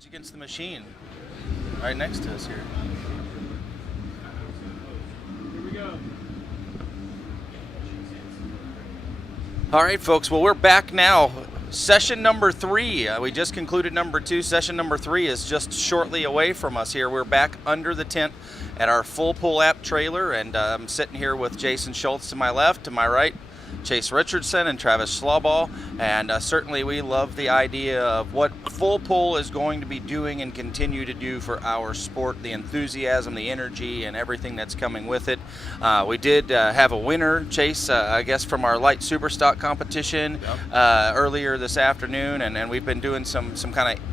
Rage Against the Machine, right next to us here. Here we go. All right, folks. Well, we're back now. Session number 3. We just concluded number 2. Session number 3 is just shortly away from us here. We're back under the tent at our full pull app trailer, and I'm sitting here with Jason Schultz to my left, to my right, Chase Richardson and Travis Schlaball, and certainly we love the idea of what full pull is going to be doing and continue to do for our sport, the enthusiasm, the energy, and everything that's coming with it. We did have a winner, Chase, I guess from our light super stock competition earlier this afternoon, and we've been doing some kind of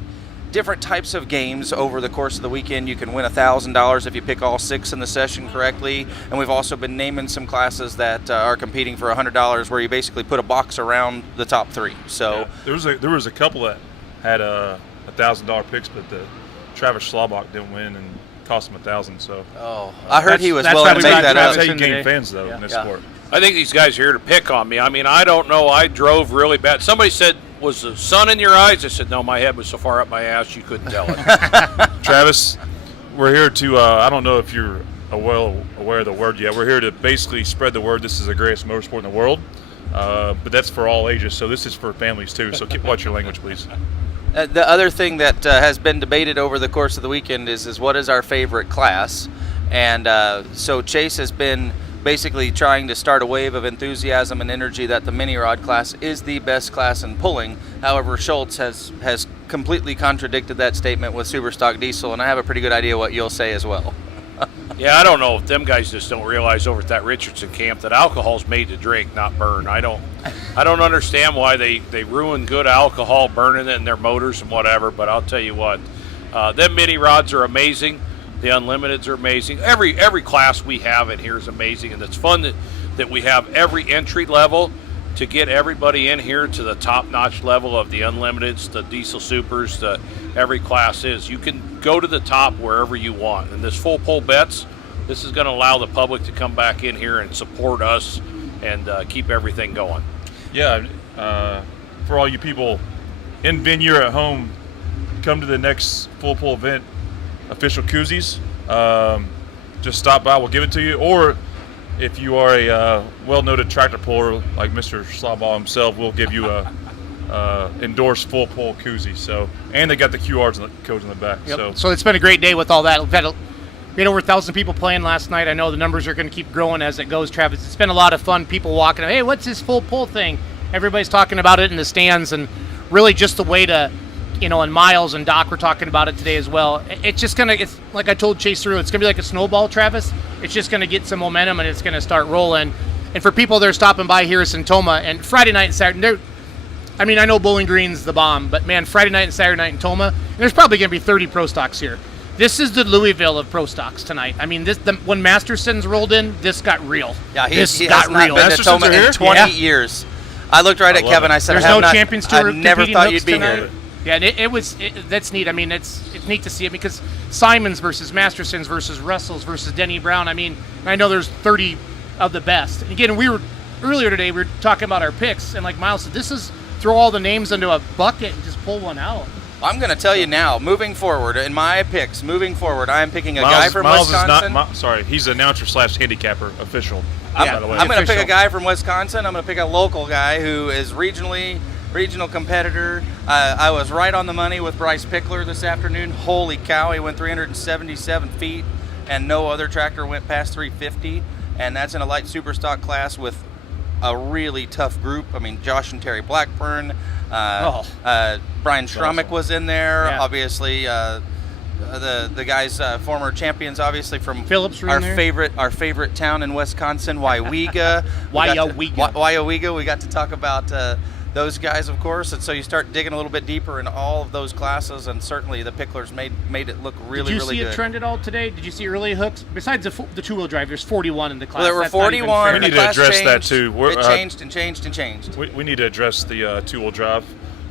different types of games over the course of the weekend. You can win $1,000 if you pick all 6 in the session correctly, and we've also been naming some classes that are competing for $100 where you basically put a box around the top 3. So there was a couple that had $1,000 picks, but the Travis Schlabach didn't win and cost him $1,000. So I heard he was willing to make that up. That's how you gain fans though in this sport. I think these guys are here to pick on me. I mean, I don't know. I drove really bad. Somebody said, "Was the sun in your eyes?" I said, "No, my head was so far up my ass you couldn't tell it." Travis, we're here to, I don't know if you're well aware of the word yet. We're here to basically spread the word. This is the greatest motorsport in the world, but that's for all ages. So this is for families too. So watch your language, please. The other thing that has been debated over the course of the weekend is what is our favorite class, and so Chase has been basically trying to start a wave of enthusiasm and energy that the mini rod class is the best class in pulling. However, Schultz has completely contradicted that statement with Superstock Diesel, and I have a pretty good idea what you'll say as well. Yeah, I don't know if them guys just don't realize over at that Richardson camp that alcohol's made to drink, not burn. I don't understand why they ruin good alcohol, burning it in their motors and whatever. But I'll tell you what, them mini rods are amazing. The Unlimiteds are amazing. Every class we have in here is amazing, and it's fun that we have every entry level to get everybody in here to the top-notch level of the Unlimiteds, the Diesel Supers, every class is. You can go to the top wherever you want. And this full pull bets, this is going to allow the public to come back in here and support us and keep everything going. Yeah, for all you people in venue or at home, come to the next full pull event. Official koozies, just stop by, we'll give it to you. Or if you are a well-noted tractor puller like Mr. Schlaball himself, we'll give you a endorsed full pull koozie. So, and they got the QR codes in the back. Yep. So it's been a great day with all that. We had over 1,000 people playing last night. I know the numbers are going to keep growing as it goes, Travis. It's been a lot of fun. People walking, hey, what's this full pull thing? Everybody's talking about it in the stands, and really just the way to, and Miles and Doc were talking about it today as well. It's just it's like I told Chase through, it's going to be like a snowball, Travis. It's just going to get some momentum, and it's going to start rolling. And for people that are stopping by here in Tomah, and Friday night and Saturday, I mean, I know Bowling Green's the bomb, but man, Friday night and Saturday night in Tomah, there's probably going to be 30 Pro Stocks here. This is the Louisville of Pro Stocks tonight. I mean, when Masterson's rolled in, this got real. Yeah, this he got has not real. been to Tomah in 20 years. I looked right at Kevin. I said, "There's no Champions Tour. I never thought you'd be here." Yeah, and that's neat. I mean, it's neat to see it because Simons versus Mastersons versus Russells versus Denny Brown. I mean, I know there's 30 of the best. And again, earlier today we were talking about our picks, and like Miles said, this is throw all the names into a bucket and just pull one out. I'm going to tell you now, moving forward, in my picks, I am picking a guy from Wisconsin. He's the announcer /handicapper official. I'm going to pick a guy from Wisconsin. I'm going to pick a local guy who is regional competitor. I was right on the money with Bryce Pickler this afternoon. Holy cow, he went 377 feet, and no other tractor went past 350, and that's in a light super stock class with a really tough group. I mean, Josh and Terry Blackburn, Brian Schrumick was in there, obviously. The guys, former champions, obviously from Phillips our favorite town in Wisconsin, Waiwega. Waiwega. We got to talk about those guys, of course, and so you start digging a little bit deeper in all of those classes, and certainly the Picklers made it look really, really good. Did you see a trend at all today? Did you see early hooks? Besides the two-wheel drive, there's 41 in the class. Well, there were 41. We need to address that too. It changed and changed and changed. We need to address the two-wheel drive.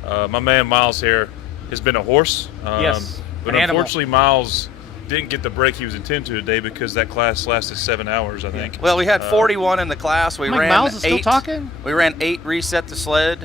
My man Miles here has been a horse. Yes. But unfortunately, Miles didn't get the break he was intended to today because that class lasted 7 hours, I think. Well, we had 41 in the class. We Mike ran Miles is still 8. talking? We ran 8 reset the sled,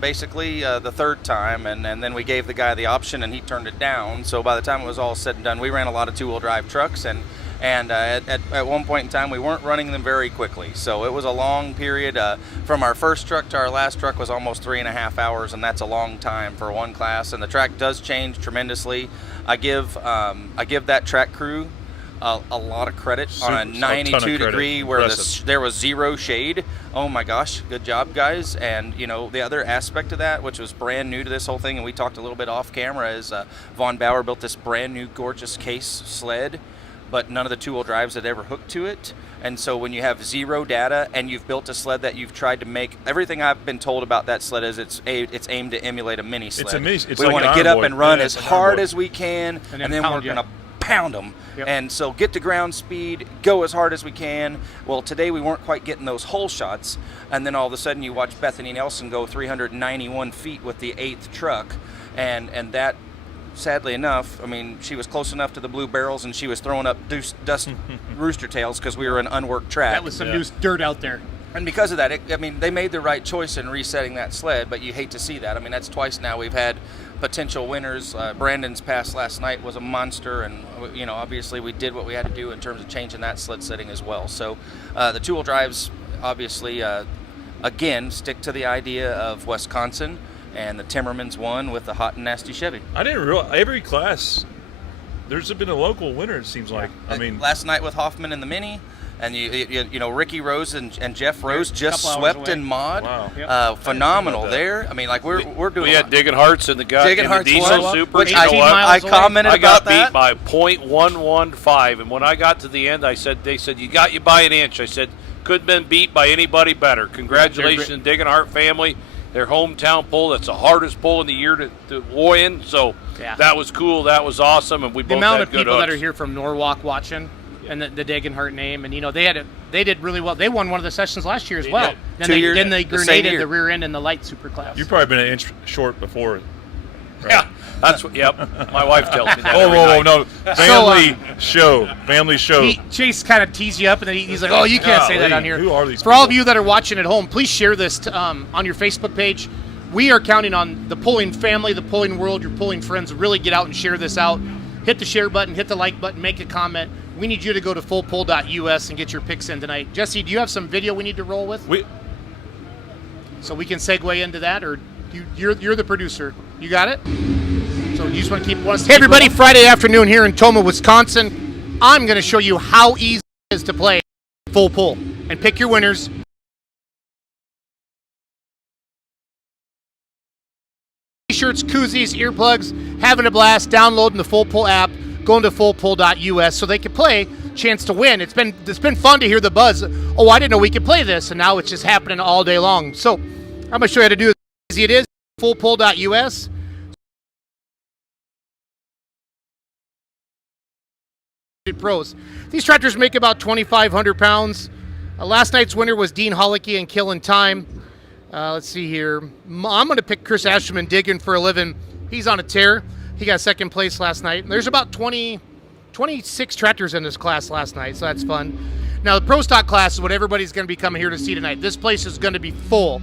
basically the third time, and then we gave the guy the option, and he turned it down. So by the time it was all said and done, we ran a lot of two-wheel drive trucks, and at one point in time, we weren't running them very quickly. So it was a long period. From our first truck to our last truck was almost 3.5 hours, and that's a long time for one class. And the track does change tremendously. I give that track crew a lot of credit on a 92 degree where there was zero shade. Oh my gosh, good job, guys. And you know, the other aspect of that, which was brand new to this whole thing, and we talked a little bit off camera, is Von Bauer built this brand new gorgeous case sled, but none of the two-wheel drives had ever hooked to it. And so when you have zero data and you've built a sled that you've tried to make, everything I've been told about that sled is it's aimed to emulate a mini sled. It's we like want to an get iron up and board. run Yeah, as it's an hard iron as we can, and then we're going to pound them. Yep. And so get to ground speed, go as hard as we can. Well, today we weren't quite getting those hole shots, and then all of a sudden you watch Bethany Nelson go 391 feet with the 8th truck, and that, sadly enough, I mean, she was close enough to the blue barrels, and she was throwing up dust rooster tails because we were an unworked track. That was some loose dirt out there. And because of that, I mean, they made the right choice in resetting that sled, but you hate to see that. I mean, that's twice now we've had potential winners. Brandon's pass last night was a monster, and, you know, obviously we did what we had to do in terms of changing that sled setting as well. So the two-wheel drives, obviously, again, stick to the idea of Wisconsin, and the Timmermans won with the hot and nasty Chevy. I didn't realize every class there's been a local winner, it seems like. I mean, last night with Hoffman in the Mini, and you know, Ricky Rose and Jeff Rose just swept in mod. Wow. Phenomenal there. I mean, like we're doing. We had Diggin' Hearts in the gut. Diggin' in the Hearts diesel won, super. which You know what? I commented I got about that. beat by .115, and when I got to the end, they said you got you by an inch. I said could have been beat by anybody better. Congratulations, Diggin' Hart family. Their hometown pull. That's the hardest pull in the year to win. So that was cool. That was awesome, and we both The amount had of good people that hooks. are here from Norwalk watching, and the Degenhart name, and you know they did really well. They won one of the sessions last year as well. did. Then they The same grenaded year. the rear end in the light super class. you've probably been an inch short before. Right? Yeah, that's what. Yep, my wife tells me that. Oh, every whoa, night. no. Family show. Chase kind of teased you up, and then he's like, "Oh, you can't say that Golly, on here." who are these For all of people? you that are watching at home, please share this on your Facebook page. We are counting on the pulling family, the pulling world, your pulling friends to really get out and share this out. Hit the share button, hit the like button, make a comment. We need you to go to fullpull.us and get your picks in tonight. Jesse, do you have some video we need to roll with? So we can segue into that, or you're the producer. You got it? So you just want to keep Hey everybody, Friday afternoon here in Tomah, Wisconsin. I'm going to show you how easy it is to play full pull and pick your winners. T-shirts, koozies, earplugs, having a blast, downloading the Full Pull app, going to fullpull.us so they can play, chance to win. It's been fun to hear the buzz. Oh, I didn't know we could play this, and now it's just happening all day long. So I'm going to show you how to do it. Easy it is, fullpull.us. Pros. These tractors make about 2,500 pounds. Last night's winner was Dean Hollicky and Killing Time. Let's see here. I'm going to pick Chris Asherman digging for a living. He's on a tear. He got second place last night. There's about 26 tractors in this class last night, so that's fun. Now, the Pro Stock class is what everybody's going to be coming here to see tonight. This place is going to be full.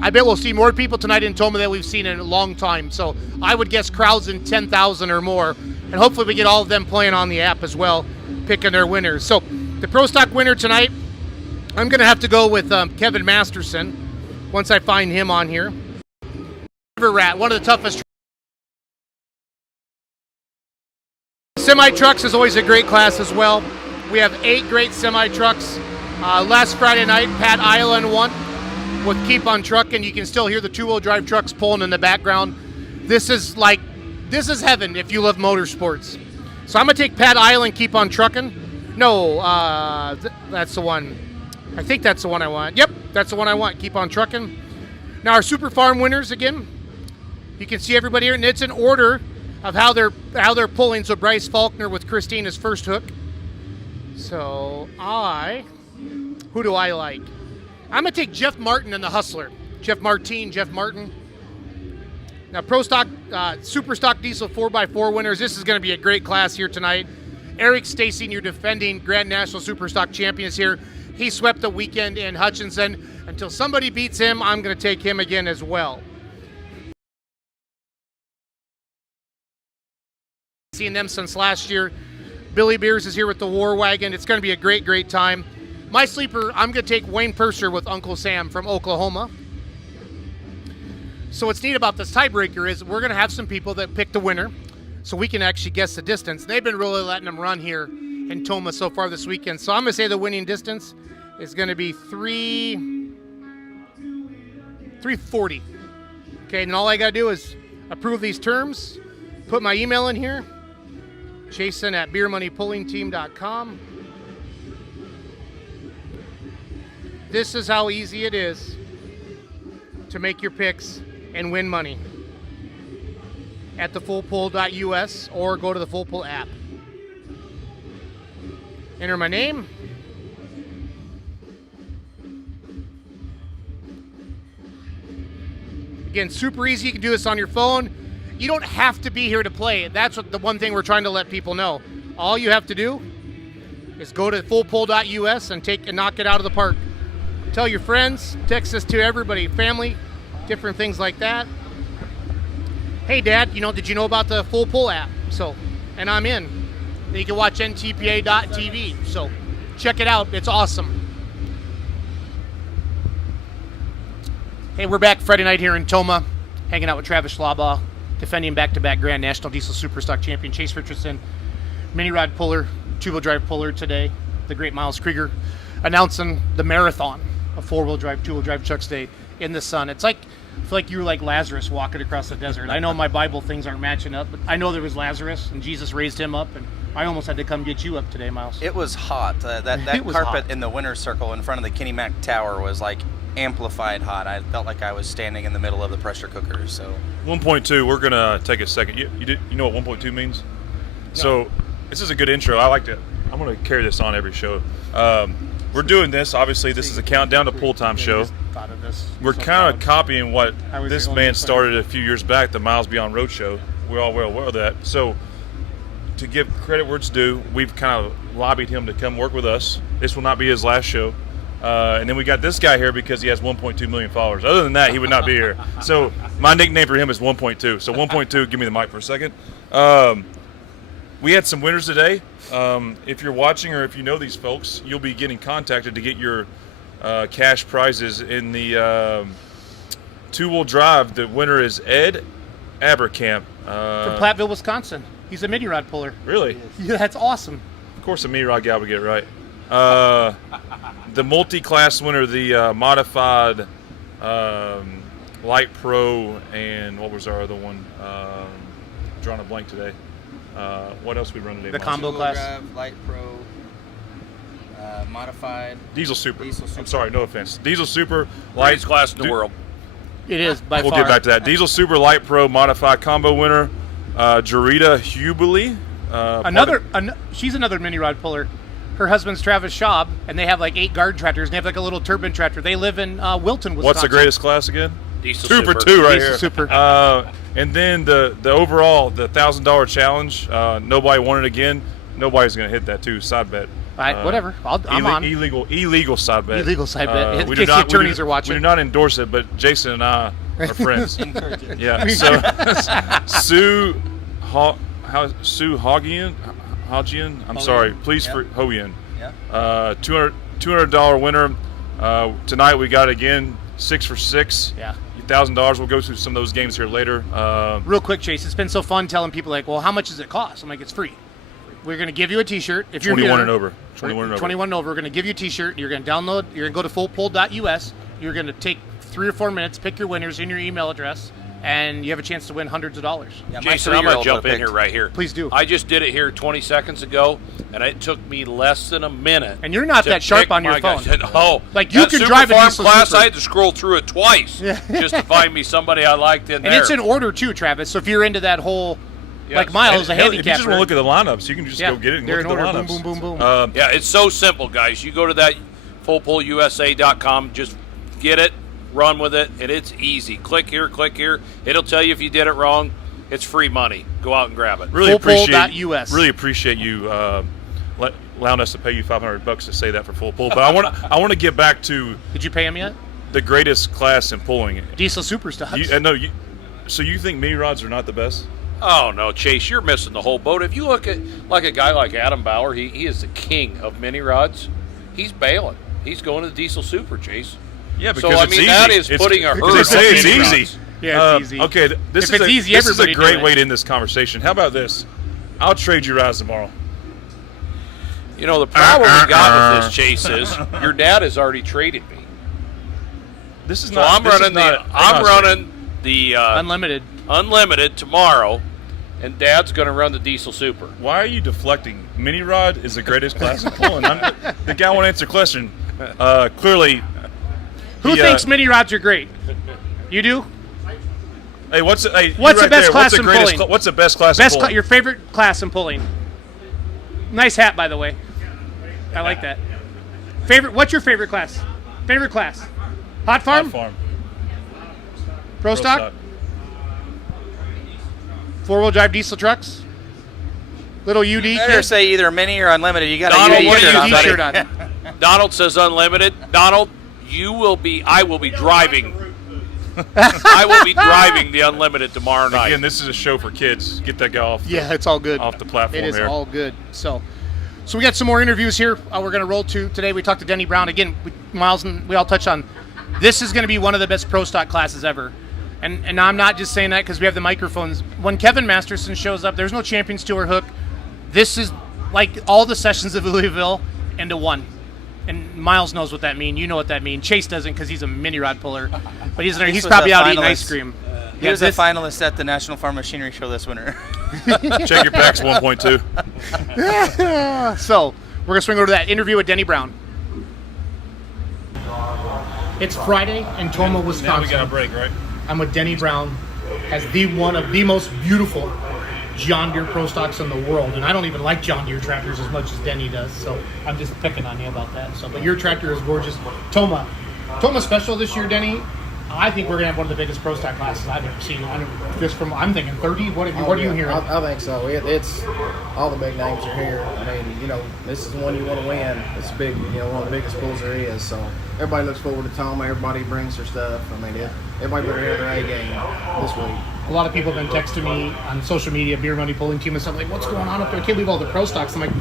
I bet we'll see more people tonight in Tomah than we've seen in a long time. So I would guess crowds in 10,000 or more. And hopefully we get all of them playing on the app as well, picking their winners. So the Pro Stock winner tonight, I'm going to have to go with Kevin Masterson. Once I find him on here. River Rat, one of the toughest. Semi-trucks is always a great class as well. We have 8 great semi-trucks. Last Friday night, Pat Island won with Keep on Truckin'. You can still hear the two-wheel drive trucks pulling in the background. This is heaven if you love motorsports. So I'm going to take Pat Island, Keep on Truckin'. No, that's the one. I think that's the one I want. Yep, that's the one I want. Keep on Truckin'. Now our Super Farm winners again. You can see everybody here, and it's in order of how they're pulling. So Bryce Faulkner with Christina's first hook. So who do I like? I'm gonna take Jeff Martin and the Hustler. Jeff Martin. Now Pro Stock, Super Stock Diesel 4x4 winners. This is gonna be a great class here tonight. Eric Stacy, your defending Grand National Superstock champion, is here. He swept the weekend in Hutchinson. Until somebody beats him, I'm going to take him again as well. Seen them since last year. Billy Beers is here with the War Wagon. It's going to be a great, great time. My sleeper, I'm going to take Wayne Purser with Uncle Sam from Oklahoma. So what's neat about this tiebreaker is we're going to have some people that pick the winner, so we can actually guess the distance. They've been really letting them run here in Tomah so far this weekend. So I'm going to say the winning distance is going to be 340. Okay, and all I got to do is approve these terms, put my email in here, Jason@beermoneypullingteam.com. This is how easy it is to make your picks and win money at thefullpull.us or go to the Full Pull app. Enter my name. Again, super easy. You can do this on your phone. You don't have to be here to play. That's what the one thing we're trying to let people know. All you have to do is go to fullpull.us and knock it out of the park. Tell your friends, text this to everybody, family, different things like that. Hey, Dad, did you know about the Full Pull app? And I'm in. Then you can watch ntpa.tv. So check it out. It's awesome. Hey, we're back Friday night here in Tomah, hanging out with Travis Schlabaugh, defending back-to-back Grand National Diesel Superstock champion Chase Richardson, mini rod puller, two-wheel drive puller today, the great Miles Krieger, announcing the marathon of four-wheel drive, two-wheel drive trucks day in the sun. I feel like you were like Lazarus walking across the desert. I know my Bible things aren't matching up, but I know there was Lazarus, and Jesus raised him up, and I almost had to come get you up today, Miles. It was hot. That was carpet hot. in the winner's circle in front of the Kenny Mac Tower was like amplified hot. I felt like I was standing in the middle of the pressure cooker. So 1.2, we're gonna take a second. You know what 1.2 means? No. So this is a good intro. I liked it. I'm gonna carry this on every show. We're doing this. Obviously, this is a countdown to pull time show. We're kind of copying what this man started a few years back, the Miles Beyond Road Show. We're all well aware of that. So to give credit where it's due, we've kind of lobbied him to come work with us. This will not be his last show. And then we got this guy here because he has 1.2 million followers. Other than that, he would not be here. So my nickname for him is 1.2. So 1.2, give me the mic for a second. We had some winners today. If you're watching or if you know these folks, you'll be getting contacted to get your cash prizes in the two-wheel drive. The winner is Ed Abercamp. From Platteville, Wisconsin. He's a mini rod puller. Really? Yeah, that's awesome. Of course, a mini rod guy would get it right. The multi-class winner, the modified Light Pro, and what was our other one? Drawing a blank today. What else we run today? The Miles? combo class. Drive, Light Pro, modified. Diesel Super. Diesel Super. I'm sorry, no offense. Diesel Super, Lightest class in the world. It is by We'll far. get back to that. Diesel Super Light Pro modified combo winner, Jarita Hubely. She's another mini rod puller. Her husband's Travis Schaub, and they have like 8 guard tractors, and they have like a little turbine tractor. They live in Wilton, Wisconsin. What's the greatest class again? Diesel 2 for Super. 2 right Diesel here. Super. And then the overall, the $1,000 challenge, nobody won it again. Nobody's going to hit that too, side bet. All right, whatever. I'm on. Illegal side bet. Illegal side bet. In we case do the not, attorneys we do, are watching. We do not endorse it, but Jason and I are friends. Encourage it. Yeah. So Sue Hogian. I'm sorry. Please for Hogian. Yeah. $200 winner. Tonight we got again 6 for 6. Yeah. $1,000. We'll go through some of those games here later. Real quick, Chase, it's been so fun telling people like, well, how much does it cost? I'm like, it's free. We're going to give you a T-shirt. If you're 21 here, and over. 21 and over. 21 and over. We're going to give you a T-shirt. You're going to download. You're going to go to fullpull.us. You're going to take 3 or 4 minutes, pick your winners in your email address, and you have a chance to win hundreds of dollars. Yeah, my Jason, I'm going to 3-year-old jump in would've here right here. Please do. I just did it here 20 seconds ago, and it took me less than a minute. And you're not to that sharp pick on your my phone. guys. Oh, Like, you that can Super drive a Farm Diesel class. Super. I had to scroll through it twice just to find me somebody I liked in And there. it's in order too, Travis. So if you're into that whole, Yes. like Miles, a If you handicapper. just want to look at the lineups, you can just Yeah, go get it and they're look in at the order. lineups. Boom, boom, boom, boom. Yeah, it's so simple, guys. You go to that fullpullusa.com, just get it, run with it, and it's easy. Click here, click here. It'll tell you if you did it wrong. It's free money. Go out and grab it. Really appreciate Fullpull.us. Really appreciate you allowing us to pay you $500 to say that for Full Pull. But I want to get back to. Did you pay him yet? The greatest class in pulling. Diesel Super Stocks. So you think mini rods are not the best? Oh no, Chase, you're missing the whole boat. If you look at like a guy like Adam Bauer, he is the king of mini rods. He's bailing. He's going to the Diesel Super, Chase. Yeah, because so I it's mean easy. that is putting a hurt. They say on it's mini easy. rods. Yeah, it's easy. Okay, this If it's easy, this is a everybody do great it. way to end this conversation. How about this? I'll trade you rods tomorrow. You know the problem we got with this, Chase, is your dad has already traded me. This is So not. I'm running the Unlimited tomorrow, and Dad's going to run the Diesel Super. Why are you deflecting? Mini rod is the greatest class in pulling. The guy won't answer the question. Clearly. Who thinks mini rods are great? You do? Hey, what's the best class in pulling? What's the best class in pulling? Your favorite class in pulling? Nice hat, by the way. I like that. What's your favorite class? Favorite class? Hot Farm? Hot Farm. Pro Stock? Four-wheel drive diesel trucks? Little UD Better kid? say either mini or unlimited. You got Donald, a what do you UD think? shirt on. Donald says unlimited. Donald, I will be driving. I will be driving the unlimited tomorrow night. Again, this is a show for kids. Get that guy off. Yeah, it's all good. Off the platform It is here. all good. So we got some more interviews here. We're going to roll to today. We talked to Denny Brown again. Miles and we all touched on this is going to be one of the best pro stock classes ever. And I'm not just saying that because we have the microphones. When Kevin Masterson shows up, there's no Champions Tour hook. This is like all the sessions of Louisville into one. And Miles knows what that means. You know what that means. Chase doesn't because he's a mini rod puller. But he's probably out eating ice cream. He was a finalist at the National Farm Machinery Show this winter. Check your packs 1.2. So we're going to swing over to that interview with Denny Brown. It's Friday in Tomah, Wisconsin. Now we got a break, right? I'm with Denny Brown, has one of the most beautiful John Deere Pro Stocks in the world, and I don't even like John Deere tractors as much as Denny does, so I'm just picking on you about that. So, but your tractor is gorgeous. Tomah special this year, Denny. I think we're gonna have one of the biggest pro stock classes I've ever seen. I'm thinking 30. What are you hearing? I think so. It's all the big names are here. I mean, this is the one you want to win. It's big. One of the biggest pools there is. So everybody looks forward to Tomah. Everybody brings their stuff. I mean, everybody better have their A game this week. A lot of people have been texting me on social media, Beer Money Pulling Team and stuff like, what's going on up there? I can't believe all the pro stocks. I'm like,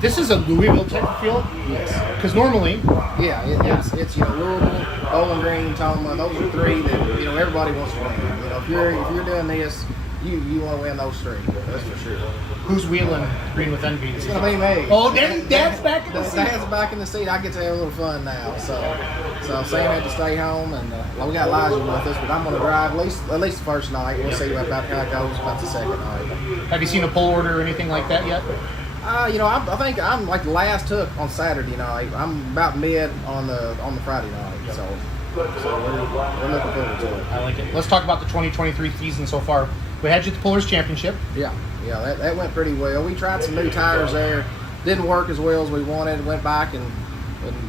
this is a Louisville type of field? Yes. Because normally... It's Louisville, Bowling Green, Tomah. Those are three that, everybody wants to win. If you're doing this, you want to win those three. That's for sure. Who's wheeling Green with Envy? It's going to be me. Oh, Dad's back in the seat. Dad's back in the seat. I get to have a little fun now. So Sam had to stay home, and we got Elijah with us, but I'm going to drive at least the first night. We'll see about how it goes about the second night. Have you seen a pull order or anything like that yet? I think I'm like the last hook on Saturday night. I'm about mid on the Friday night. So we're looking forward to it. I like it. Let's talk about the 2023 season so far. We had you at the Pullers Championship. Yeah, that went pretty well. We tried some new tires there. Didn't work as well as we wanted. Went back and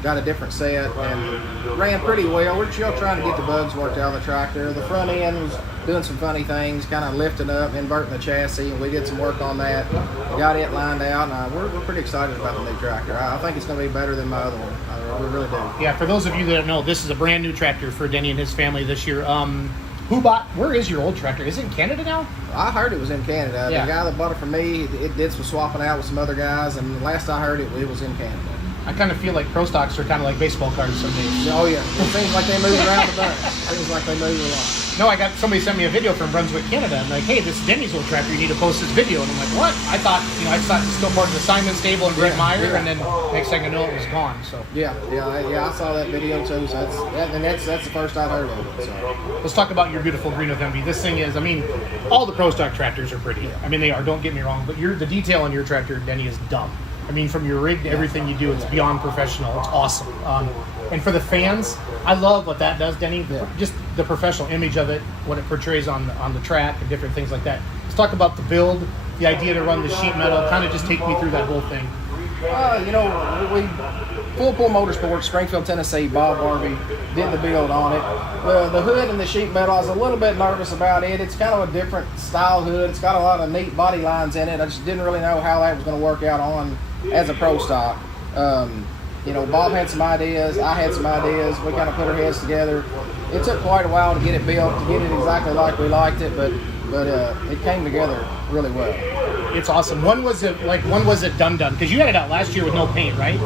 got a different set and ran pretty well. We're still trying to get the bugs worked out of the tractor. The front end was doing some funny things, kind of lifting up, inverting the chassis, and we did some work on that. We got it lined out, and we're pretty excited about the new tractor. I think it's going to be better than my other one. We really do. Yeah, for those of you that don't know, this is a brand new tractor for Denny and his family this year. Where is your old tractor? Is it in Canada now? I heard it was in Canada. Yeah. The guy that bought it from me, it did some swapping out with some other guys, and last I heard it was in Canada. I kind of feel like pro stocks are kind of like baseball cards some days. Oh yeah, it seems like they move around a bunch. Seems like they move a lot. No, somebody sent me a video from Brunswick, Canada. I'm like, hey, this is Denny's old tractor. You need to post this video. And I'm like, what? I thought it was still part of the Simon stable and Greg Meyer, and then next thing I know, it was gone. So Yeah. I saw that video too. So that's the first I've heard of it. So let's talk about your beautiful Green with Envy. This thing is, all the pro stock tractors are pretty. They are. Don't get me wrong, but the detail on your tractor, Denny, is dumb. From your rig to everything you do, it's beyond professional. It's awesome. And for the fans, I love what that does, Denny. Yeah. Just the professional image of it, what it portrays on the track, and different things like that. Let's talk about the build, the idea to run the sheet metal. Kind of just take me through that whole thing. Full Pull Motorsports, Springfield, Tennessee. Bob Harvey did the build on it. The hood and the sheet metal, I was a little bit nervous about it. It's kind of a different style hood. It's got a lot of neat body lines in it. I just didn't really know how that was going to work out on as a pro stock. Bob had some ideas. I had some ideas. We kind of put our heads together. It took quite a while to get it built, to get it exactly like we liked it, but it came together really well. It's awesome. When was it done? Because you had it out last year with no paint, right?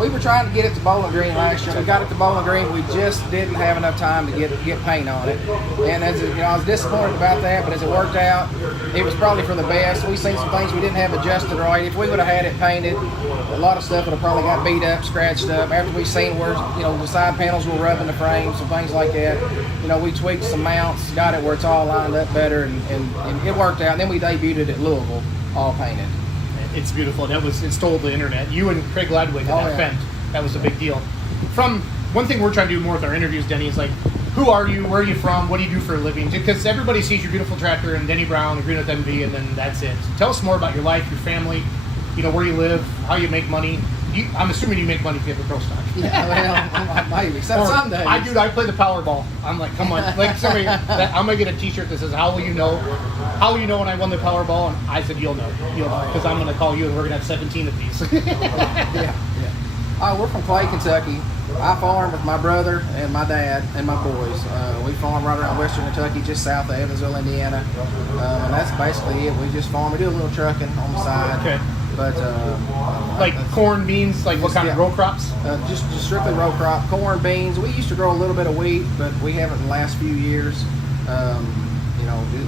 We were trying to get it to Bowling Green last year. We got it to Bowling Green. We just didn't have enough time to get paint on it. And I was disappointed about that, but as it worked out, it was probably for the best. We seen some things we didn't have adjusted right. If we would have had it painted, a lot of stuff would have probably got beat up, scratched up. After we seen where the side panels were rubbing the frames and things like that, we tweaked some mounts, got it where it's all lined up better, and it worked out. And then we debuted it at Louisville, all painted. It's beautiful. It stole the internet. You and Craig Ludwig at that event. That was a big deal. From one thing we're trying to do more with our interviews, Denny, is like, who are you? Where are you from? What do you do for a living? Because everybody sees your beautiful tractor and Denny Brown, Green with MV, and then that's it. So tell us more about your life, your family, where you live, how you make money. I'm assuming you make money if you have a pro stock. Yeah, well, maybe. Some days. I play the Powerball. I'm like, come on. Like somebody, I'm going to get a t-shirt that says, how will you know? How will you know when I won the Powerball? And I said, you'll know. You'll know. Because I'm going to call you and we're going to have 17 of these. Yeah. We're from Clay, Kentucky. I farm with my brother and my dad and my boys. We farm right around western Kentucky, just south of Evansville, Indiana. And that's basically it. We just farm. We do a little trucking on the side. Okay. But like corn, beans, like what kind of row crops? Just strictly row crop, corn, beans. We used to grow a little bit of wheat, but we haven't in the last few years.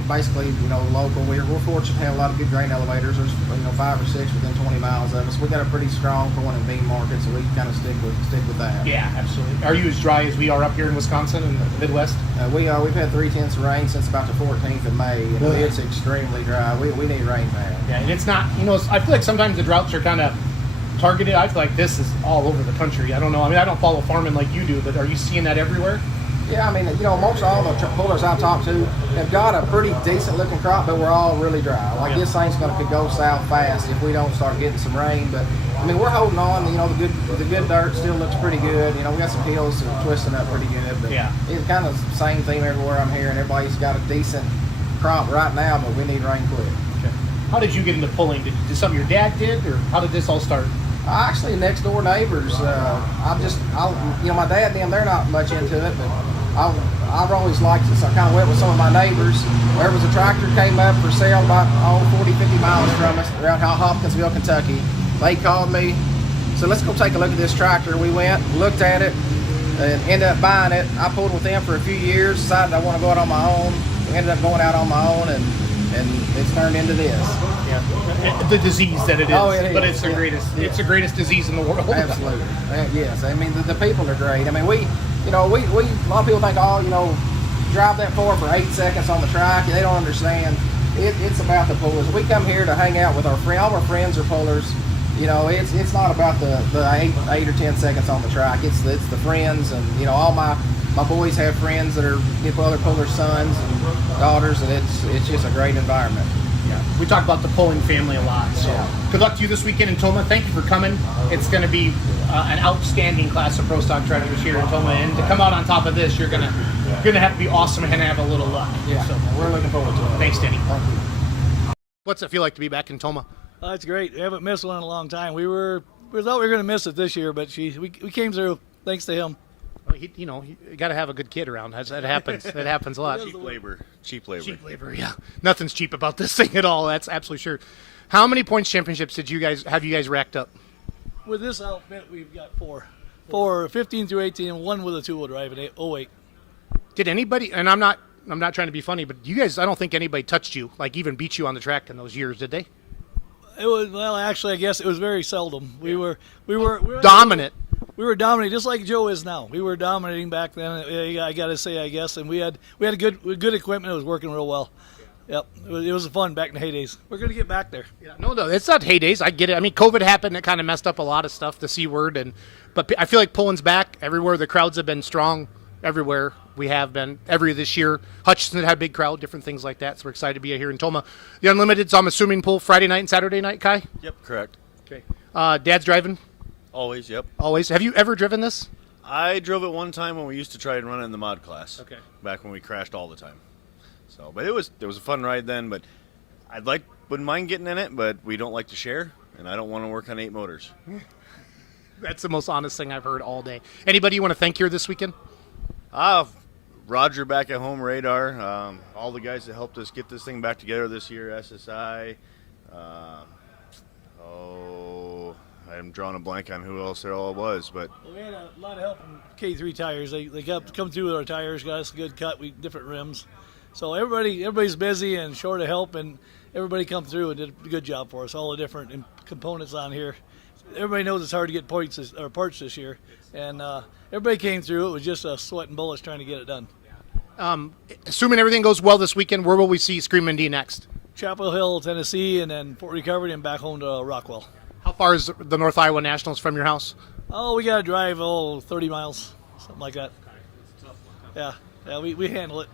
Basically, local. We're fortunate to have a lot of good grain elevators. There's 5 or 6 within 20 miles of us. We got a pretty strong corn and bean market, so we kind of stick with that. Yeah, absolutely. Are you as dry as we are up here in Wisconsin and the Midwest? We are. We've had 3/10 of rain since about the 14th of May. It's extremely dry. We need rain bad. Yeah, and it's not. I feel like sometimes the droughts are kind of targeted. I feel like this is all over the country. I don't know. I mean, I don't follow farming like you do, but are you seeing that everywhere? Yeah, I mean, most all the pullers I've talked to have got a pretty decent looking crop, but we're all really dry. This thing's could go south fast if we don't start getting some rain. But I mean, we're holding on. The good dirt still looks pretty good. We got some hills twisting up pretty good. But it's kind of the same theme everywhere I'm hearing. Everybody's got a decent crop right now, but we need rain quick. Okay. How did you get into pulling? Did something your dad did, or how did this all start? Actually, next door neighbors. My dad and them, they're not much into it, but I've always liked it, so I kind of went with some of my neighbors. There was a tractor came up for sale about 40, 50 miles from us, around Hopkinsville, Kentucky. They called me, so let's go take a look at this tractor. We went, looked at it, and ended up buying it. I pulled with them for a few years, decided I want to go out on my own. Ended up going out on my own, and it's turned into this. Yeah, the disease that it is. Oh, it is. But it's the greatest. Yeah. It's the greatest disease in the world. Absolutely. Yes. I mean, the people are great. I mean, we a lot of people think, drive that far for 8 seconds on the track. They don't understand. It's about the pullers. We come here to hang out with our friends. All our friends are pullers. It's not about the 8 or 10 seconds on the track. It's the friends, and all my boys have friends that are other pullers' sons and daughters, and it's just a great environment. Yeah, we talk about the pulling family a lot. So good luck to you this weekend in Tomah. Thank you for coming. It's going to be an outstanding class of pro stock tractors here in Tomah, and to come out on top of this, you're gonna have to be awesome and have a little luck. Yeah, so we're looking forward to it. Thanks, Denny. Thank you. What's it feel like to be back in Tomah? It's great. We haven't missed one in a long time. We thought we were going to miss it this year, but we came through thanks to him. Well, you got to have a good kid around. That happens. That happens a lot. Cheap labor. Yeah, nothing's cheap about this thing at all. That's absolutely sure. How many points championships have you guys racked up? With this outfit, we've got four 15 through 18, and one with a two-wheel drive at 08. Did anybody? And I'm not trying to be funny, but you guys, I don't think anybody touched you, like even beat you on the track in those years, did they? Actually, I guess it was very seldom. We were dominant. We were dominating, just like Joe is now. We were dominating back then. I got to say, I guess, and we had a good equipment. It was working real well. Yep, it was fun back in the heydays. We're gonna get back there. Yeah, no, it's not heydays. I get it. I mean, COVID happened. It kind of messed up a lot of stuff. The C word, but I feel like pulling's back everywhere. The crowds have been strong everywhere. We have been this year. Hutchinson had a big crowd, different things like that. So we're excited to be here in Tomah. The Unlimiteds, I'm assuming, pull Friday night and Saturday night, Kai? Yep, correct. Okay. Dad's driving. Always, yep. Always. Have you ever driven this? I drove it one time when we used to try and run it in the mod class. Okay. Back when we crashed all the time. So, but it was a fun ride then. But wouldn't mind getting in it, but we don't like to share, and I don't want to work on 8 motors. That's the most honest thing I've heard all day. Anybody you want to thank here this weekend? Roger back at home, Radar, all the guys that helped us get this thing back together this year, SSI. I'm drawing a blank on who else there all was, but We had a lot of help from K3 Tires. They come through with our tires, got us a good cut, different rims. So everybody's busy and short of help, and everybody come through and did a good job for us. All the different components on here. Everybody knows it's hard to get parts this year, and everybody came through. It was just a sweat and bullets trying to get it done. Assuming everything goes well this weekend, where will we see Screamin' D next? Chapel Hill, Tennessee, and then Fort Recovery, and back home to Rockwell. How far is the North Iowa Nationals from your house? Oh, we got to drive 30 miles, something like that. Yeah, we handle it.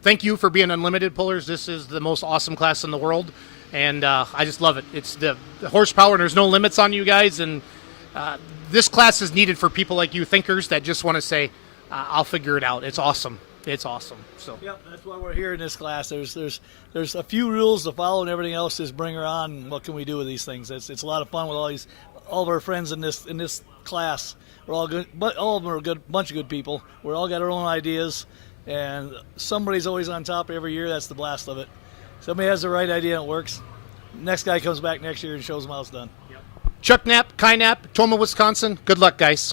Thank you for being Unlimited Pullers. This is the most awesome class in the world, and I just love it. It's the horsepower, and there's no limits on you guys, and this class is needed for people like you, thinkers, that just want to say, I'll figure it out. It's awesome. It's awesome. So. Yep, that's why we're here in this class. There's a few rules to follow, and everything else is bring her on. And what can we do with these things? It's a lot of fun with all of our friends in this class. We're all good, but all of them are a bunch of good people. We're all got our own ideas, and somebody's always on top every year. That's the blast of it. Somebody has the right idea and it works. Next guy comes back next year and shows them how it's done. Chuck Knapp, Kai Knapp, Tomah, Wisconsin. Good luck, guys.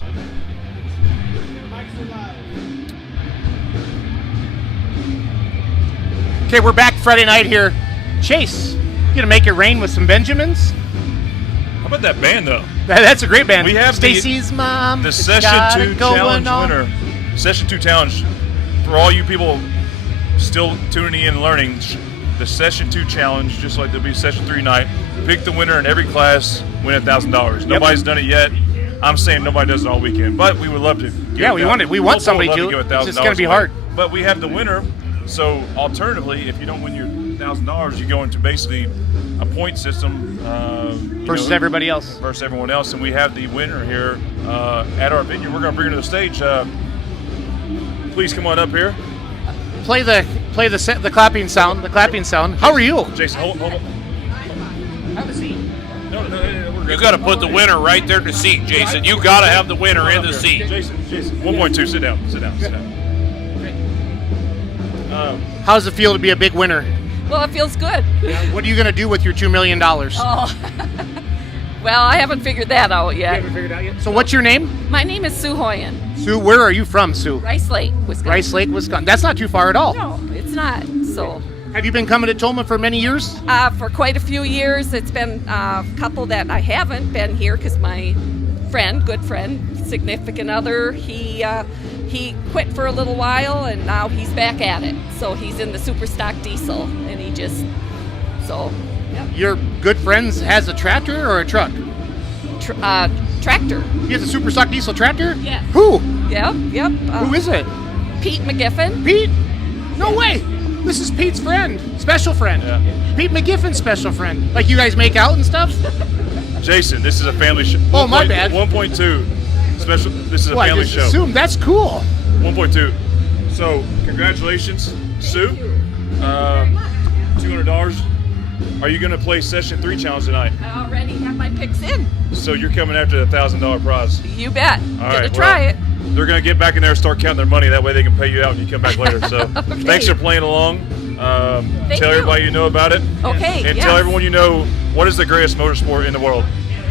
Okay, we're back Friday night here. Chase, you gonna make it rain with some Benjamins? How about that band, though? That's a great band. We have Stacy's mom. The it's Session got 2 it going Challenge on. winner. Session 2 Challenge. For all you people still tuning in and learning, the Session 2 Challenge, just like there'll be Session 3 night, pick the winner in every class, win $1,000. Nobody's done it yet. I'm saying nobody does it all weekend, but we would love to. Yeah, we want somebody to. Give It's just $1,000 gonna be away. hard. But we have the winner. So alternatively, if you don't win your $1,000, you go into basically a point system Versus everybody else. versus everyone else, and we have the winner here at our venue. We're going to bring her to the stage. Please come on up here. Play the clapping sound. The clapping sound. How are you? Jason, hold on. Have a seat. No, we're good. You got to put the winner right there in the seat, Jason. You got to have the winner in the seat. Jason, 1.2. Sit down. How does it feel to be a big winner? Well, it feels good. What are you going to do with your $2 million? Oh, well, I haven't figured that out yet. figured out yet? So what's your name? My name is Sue Hoyen, Sue, where are you from, Sue? Rice Lake, Wisconsin. Rice Lake, Wisconsin. That's not too far at all. No, it's not. So, Have you been coming to Tomah for many years? for quite a few years, it's been a couple that I haven't been here because my good friend, significant other, he quit for a little while and now he's back at it. So he's in the super stock diesel and yeah. Your good friend has a tractor or a truck? Tractor. He has a super stock diesel tractor? Yeah. Who? Yep. Who is it? Pete McGiffin. Pete? No way. This is Pete's friend, special friend. Yeah. Pete McGiffin's special friend. Like you guys make out and stuff? Jason, this is a family show. Oh, my bad. 1.2 special. This is a Well, I family just show. assumed. That's cool. 1.2. So, congratulations, Sue. $200. Are you going to play Session 3 Challenge tonight? I already have my picks in. So you're coming after the $1,000 prize. You bet. All Gonna right, try it. They're going to get back in there and start counting their money. That way they can pay you out when you come back later. So Okay. thanks for playing along. Thank Tell you. everybody you know about it. Okay, And yes. tell everyone you know what is the greatest motorsport in the world.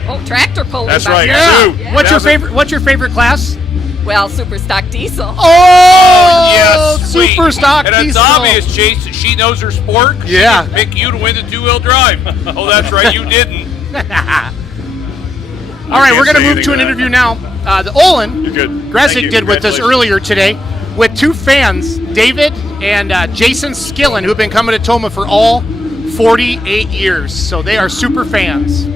Oh, tractor pulling. That's back right. there. Sue. Yeah. What's your favorite class? Well, super stock diesel. Oh, Yes, sweet. super stock And it's diesel. obvious, Chase, that she knows her sport. She Yeah. didn't pick you to win the two-wheel drive. Oh, that's right, you didn't. All right, we're going to say move anything to an to that. interview now. The Olin You're good. Thank Gresick you. did with us Congratulations. earlier today with two fans, David and Jason Skillen, who've been coming to Tomah for all 48 years. So they are super fans.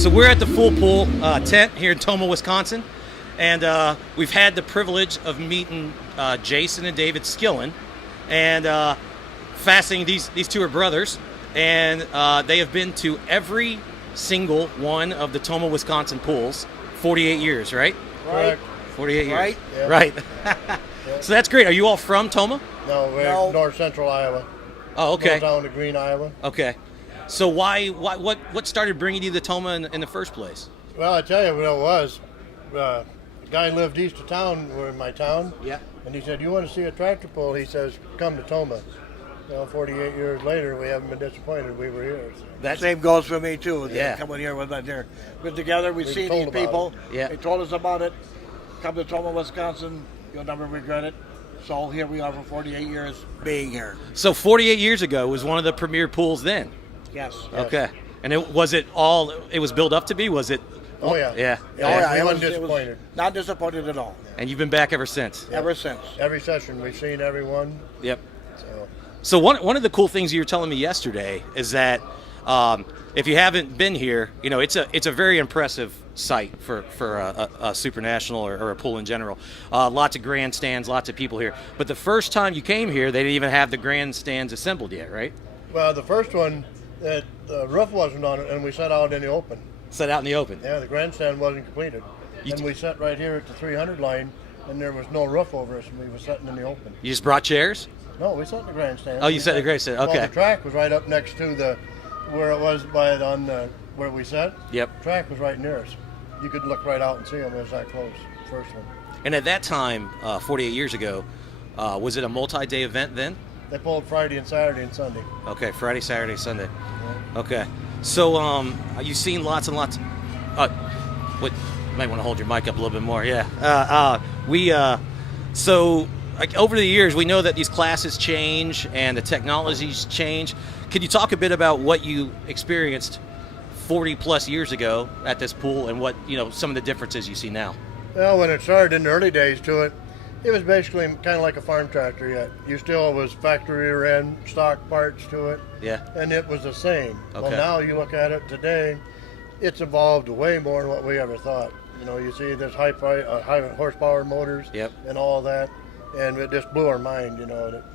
So we're at the Full Pull tent here in Tomah, Wisconsin, and we've had the privilege of meeting Jason and David Skillen, and fascinating. These two are brothers, and they have been to every single one of the Tomah, Wisconsin pools. 48 years, right? Right. 48 years. Right. Yeah. Right. So that's great. Are you all from Tomah? No, we're north central Iowa. Oh, okay. Goes down to Green, Iowa. Okay. So what started bringing you to Tomah in the first place? Well, I tell you what it was. A guy lived east of town, we're in my town. Yeah. And he said, "You want to see a tractor pull?" He says, "Come to Tomah." 48 years later, we haven't been disappointed we were here. So. That same goes for me too. Yeah. Coming here with my there. We're together. We've seen told these about people. it. Yeah. They told us about it. Come to Tomah, Wisconsin. You'll never regret it. So here we are for 48 years being here. So 48 years ago was one of the premier pools then. Yes. Okay. And it was built up to be? Was it? Oh, yeah. Yeah. Oh, yeah. We It weren't was disappointed. not disappointed at all. And you've been back ever since. Ever since. Every session, we've seen everyone. Yep. So. So one of the cool things you were telling me yesterday is that if you haven't been here, it's a very impressive site for a super national or a pool in general. Lots of grandstands, lots of people here. But the first time you came here, they didn't even have the grandstands assembled yet, right? Well, the first one, the roof wasn't on it, and we set out in the open. Set out in the open. Yeah, the grandstand wasn't completed. And we sat right here at the 300 line, and there was no roof over us, and we were sitting in the open. You just brought chairs? No, we sat in the grandstand. Oh, you sat in the grandstand. Okay. Well, the track was right up next to where it was where we sat. Yep. The track was right near us. You could look right out and see them. It was that close. First one. And at that time, 48 years ago, was it a multi-day event then? They pulled Friday and Saturday and Sunday. Okay, Friday, Saturday, Sunday. Okay. So, you've seen lots and lots. You might want to hold your mic up a little bit more. Yeah. Over the years, we know that these classes change and the technologies change. Could you talk a bit about what you experienced 40 plus years ago at this pool and what, some of the differences you see now? Well, when it started in the early days to it was basically kind of like a farm tractor yet. You still was factory ran stock parts to it. Yeah. And it was the same. Okay. Well, now you look at it today, it's evolved way more than what we ever thought. You see this high horsepower motors. Yep. And all that. And it just blew our mind,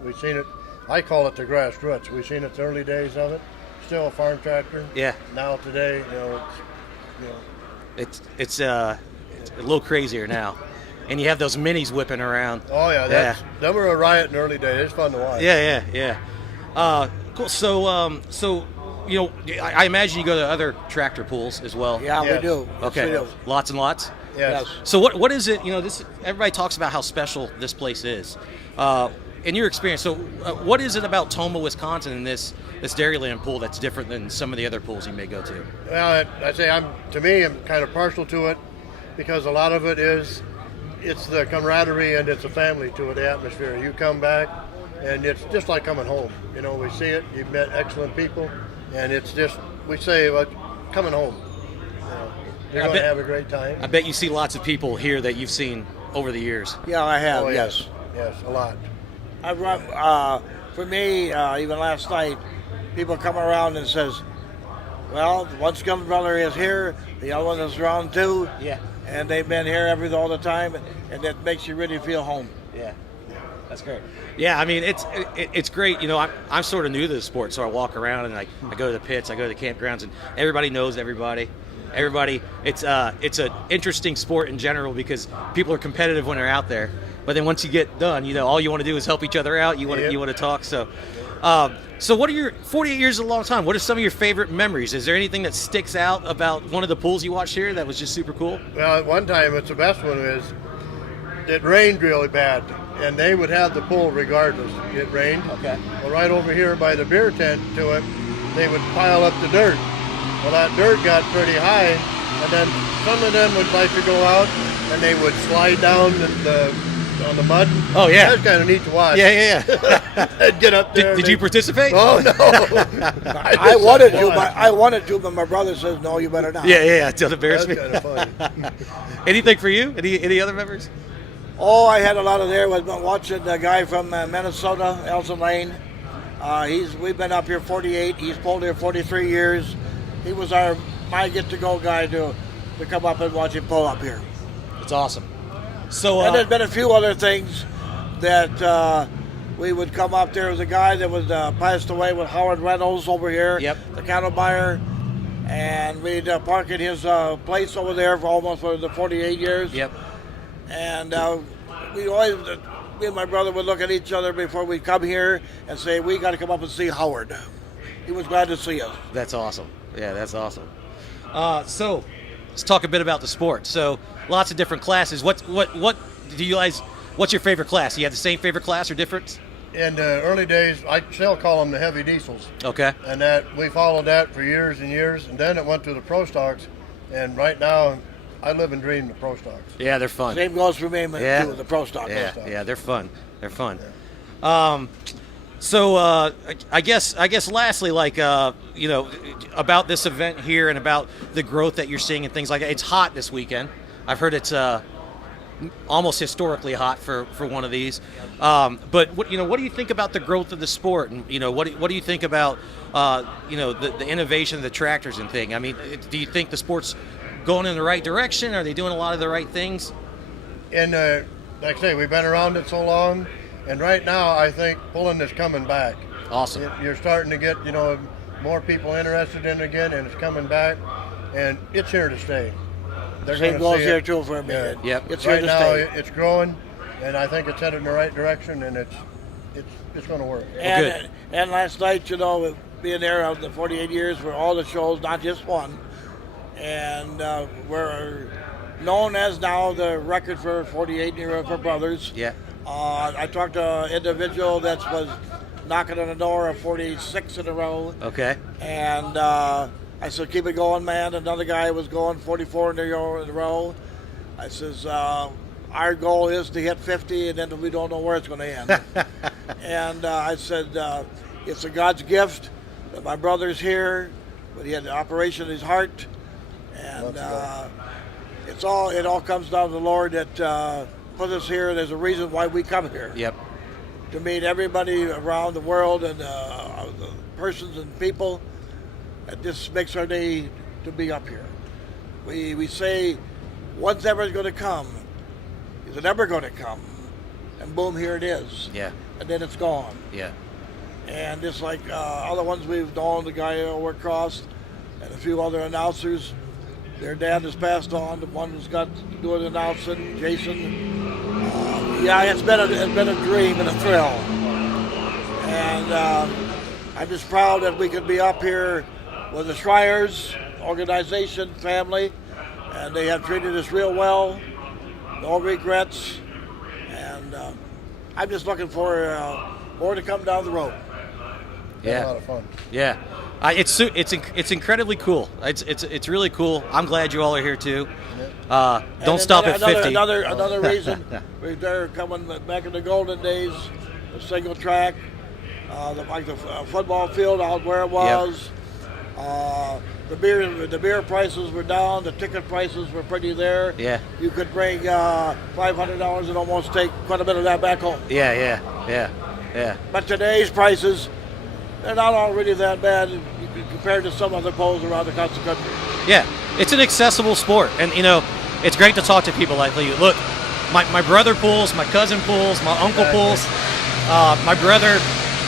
We've seen it. I call it the grassroots. We've seen it the early days of it. Still a farm tractor. Yeah. Now today, It's a little crazier now, and you have those minis whipping around. Oh yeah, they were a riot in the early days. It's fun to watch. Yeah. Cool. So I imagine you go to other tractor pools as well. Yeah, Yes. we do. Okay. Yes, we do. Lots and lots. Yes. So what is it? Everybody talks about how special this place is. In your experience, so what is it about Tomah, Wisconsin, and this Dairyland pool that's different than some of the other pools you may go to? Well, I'd say I'm kind of partial to it because a lot of it it's the camaraderie and it's a family to it, the atmosphere. You come back and it's just like coming home. We see it. You've met excellent people, and it's just we say coming home. You're going to have a great time. I bet you see lots of people here that you've seen over the years. Yeah, I have. Oh, yes. Yes, a lot. I've run, for me, even last night, people come around and says, well, the one Scum brother is here, the other one is around too. Yeah. And they've been here all the time, and that makes you really feel home. Yeah. That's great. Yeah, I mean, it's great. I'm sort of new to the sport, so I walk around and I go to the pits, I go to the campgrounds, and everybody knows everybody. It's an interesting sport in general because people are competitive when they're out there, but then once you get done, all you want to do is help each other out. You want to talk. So what are your 48 years is a long time? What are some of your favorite memories? Is there anything that sticks out about one of the pools you watched here that was just super cool? Well, at one time, it's the best one is it rained really bad, and they would have the pool regardless. It rained. Okay. Well, right over here by the beer tent to it, they would pile up the dirt. Well, that dirt got pretty high, and then some of them would like to go out, and they would slide down on the mud. Oh, yeah. That's kind of neat to watch. Yeah. I'd get up there. Did you participate? Oh, no. I wanted to, but my brother says, no, you better not. Yeah. Don't embarrass That's me. kind of funny. Anything for you? Any other memories? Oh, I had a lot of there. I've been watching the guy from Minnesota, Elson Lane. We've been up here 48. He's pulled here 43 years. He was my get-to-go guy to come up and watch him pull up here. It's awesome. So, and there's been a few other things that we would come up. There was a guy that was passed away with Howard Reynolds over here. Yep. The cattle buyer. and we'd park at his place over there for almost for the 48 years. Yep. And we always, me and my brother would look at each other before we come here and say, we got to come up and see Howard. He was glad to see us. That's awesome. Yeah, that's awesome. So let's talk a bit about the sport. So lots of different classes. What do you guys? What's your favorite class? Do you have the same favorite class or different? In the early days, I still call them the heavy diesels. Okay. And that we followed that for years and years, and then it went to the pro stocks, and right now I live and dream the pro stocks. Yeah, they're fun. Same goes for me too, the pro stock. Yeah, they're fun. They're fun. So I guess lastly, like about this event here and about the growth that you're seeing and things like that. It's hot this weekend. I've heard it's almost historically hot for one of these. But what do you think about the growth of the sport? And what do you think about the innovation of the tractors and thing? I mean, do you think the sport's going in the right direction? Are they doing a lot of the right things? And like I say, we've been around it so long, and right now I think pulling is coming back. Awesome. You're starting to get more people interested in it again, and it's coming back, and it's here to stay. They're Same goes here too for me. Yeah. Yep. It's here Right to now stay. it's growing, and I think it's headed in the right direction, and it's going to work. And last night, being there out the 48 years for all the shows, not just one, and we're known as now the record for 48 for brothers. Yeah. I talked to an individual that was knocking on the door of 46 in a row. Okay. And I said, keep it going, man. Another guy was going 44 in a row. I says, our goal is to hit 50, and then we don't know where it's going to end. And I said, it's a God's gift that my brother's here, but he had the operation of his heart. And it all comes down to the Lord that put us here. There's a reason why we come here. Yep. To meet everybody around the world and the persons and people. That this makes our day to be up here. We say, when's ever going to come? Is it ever going to come? And boom, here it is. Yeah. And then it's gone. Yeah. And just like other ones we've known, the guy over across, and a few other announcers, their dad has passed on. The one who's got to do the announcing, Jason. It's been a dream and a thrill. And I'm just proud that we could be up here with the Schreiers organization, family, and they have treated us real well. No regrets. And I'm just looking for more to come down the road. Yeah. A lot of fun. Yeah. It's incredibly cool. It's really cool. I'm glad you all are here too. Don't stop at 50. Another reason they're coming back in the golden days, the single track, like the football field out where it was. Yep. The beer prices were down. The ticket prices were pretty there. Yeah. You could bring $500 and almost take quite a bit of that back home. Yeah. But today's prices, they're not all really that bad compared to some other polls around across the country. Yeah, it's an accessible sport, and it's great to talk to people like you. Look, my brother pulls, my cousin pulls, my uncle pulls. My brother,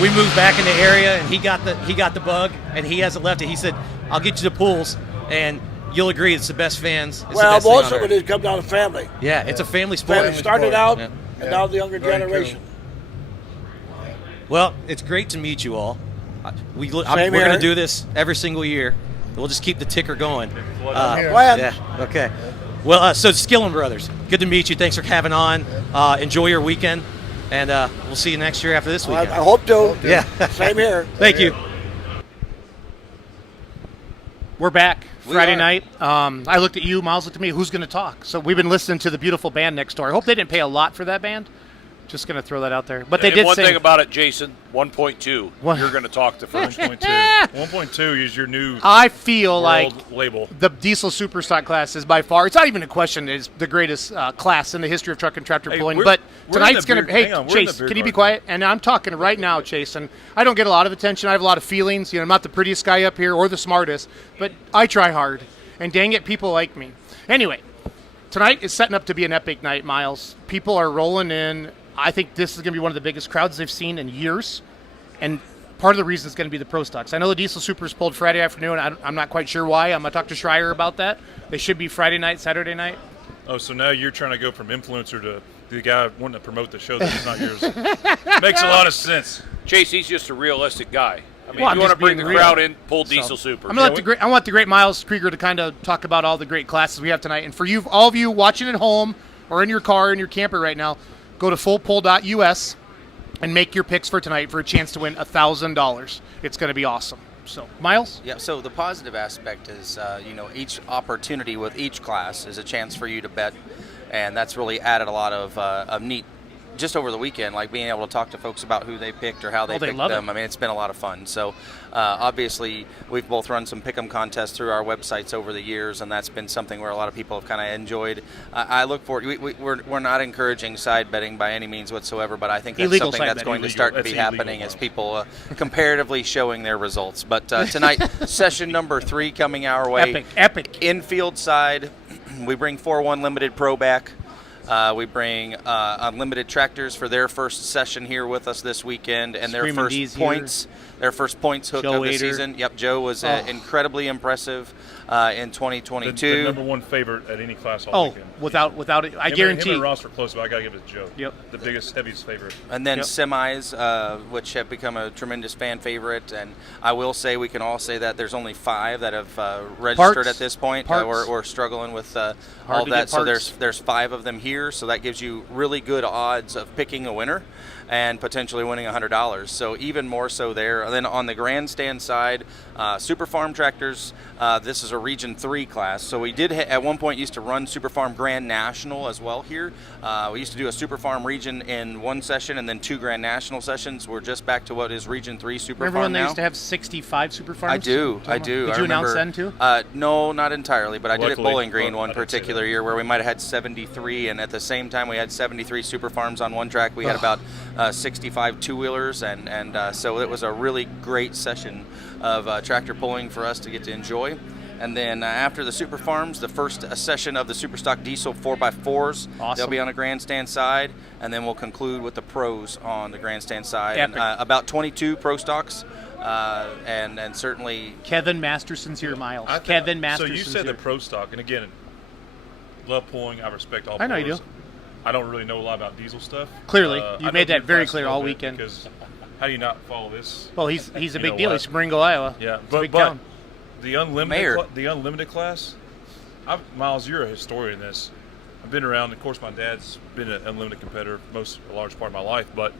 we moved back in the area, and he got the bug, and he hasn't left it. He said, "I'll get you the pools," and you'll agree it's the best fans. It's Well, the best thing most on of earth. it has come down to family. Yeah, it's a family sport. Family started out, Yeah. and now the younger Very generation. Well, it's great to meet you all. We're Same going to here. do this every single year. We'll just keep the ticker going. Here. When? Yeah. Okay. Well, so Skillen Brothers, good to meet you. Thanks for having on. Enjoy your weekend, and we'll see you next year after this I weekend. hope to. Yeah. Same here. Thank you. We're back We Friday are. night. I looked at you, Miles looked at me. Who's going to talk? So we've been listening to the beautiful band next door. I hope they didn't pay a lot for that band. Just going to throw that out there. But they And did one sing. thing about it, Jason, 1.2. What? You're going to talk to first. 1.2. 1.2 is your new I feel like world label. the diesel superstock class is by far, it's not even a question, is the greatest class in the history of truck and tractor Hey, pulling. we're- But we're in tonight's the going to, beer- hey, hang on, we're in the Chase, beer can you be garden. quiet? And I'm talking right now, Chase, and I don't get a lot of attention. I have a lot of feelings. I'm not the prettiest guy up here or the smartest, but I try hard. And dang it, people like me. Anyway, tonight is setting up to be an epic night, Miles. People are rolling in. I think this is going to be one of the biggest crowds they've seen in years. And part of the reason it's going to be the Pro Stocks. I know the Diesel Supers pulled Friday afternoon. I'm not quite sure why. I'm going to talk to Schreier about that. They should be Friday night, Saturday night. Oh, so now you're trying to go from influencer to the guy wanting to promote the show that's not yours. Makes a lot of sense. Chase, he's just a realistic guy. I mean, Well, I'm you want to just bring being the real. crowd in, pull Diesel Super. I'm gonna I want the great Miles Krieger to kind of talk about all the great classes we have tonight. And for you, all of you watching at home or in your car, in your camper right now, go to fullpull.us and make your picks for tonight for a chance to win $1,000. It's going to be awesome. So, Miles? Yeah, so the positive aspect is, each opportunity with each class is a chance for you to bet, and that's really added a lot of neat, just over the weekend, like being able to talk to folks about who they picked or how they picked them. I mean, it's been a lot of fun. So, obviously, we've both run some pick'em contests through our websites over the years, and that's been something where a lot of people have kind of enjoyed. I look forward. We're not encouraging side betting by any means whatsoever, but I think that's Illegal something that's going to start to be happening as people comparatively showing their results. But tonight, session number 3 coming our way. Epic. Infield side, we bring 4-1 Limited Pro back. We bring Unlimited Tractors for their first session here with us this weekend, and their first points hook of the season. Yep, Joe was incredibly impressive in 2022. The number one favorite at any class all weekend. Without it, I guarantee. Him and Ross are close, but I got to give it to Joe. Yep. The biggest, heaviest favorite. And then semis, which have become a tremendous fan favorite. And I will say, we can all say that there's only 5 that have registered at this point. We're struggling with all that. So there's 5 of them here. So that gives you really good odds of picking a winner and potentially winning $100. So even more so there. And then on the grandstand side, Super Farm Tractors, this is a Region 3 class. So we did at one point used to run Super Farm Grand National as well here. We used to do a Super Farm region in one session and then 2 Grand National sessions. We're just back to what is Region 3 Super Remember Farm when they now. used to have 65 Super Farms? I do. Did you announce then too? No, not entirely, but I did at Luckily, Bowling Green one particular year where we might have had 73, and at the same time we had 73 Super Farms on one track. We had about 65 two-wheelers, and so it was a really great session of tractor pulling for us to get to enjoy. And then after the Super Farms, the first session of the Superstock Diesel 4x4s. Awesome. They'll be on the grandstand side, and then we'll conclude with the pros on the grandstand side. Epic. And, about 22 pro stocks, and certainly Kevin Masterson's here, Miles. Kevin Masterson's So you said here. the pro stock, and again, love pulling. I respect all. I know you pullers. do. I don't really know a lot about diesel stuff. Clearly, I you know made that your very class clear a all little bit weekend. Because how do you not follow this? Well, he's a You big know deal. what? He's from Ringo, Iowa. Yeah, It's a big town. the unlimited class. Miles, you're a historian in this. I've been around. Of course, my dad's been an unlimited competitor a large part of my life, but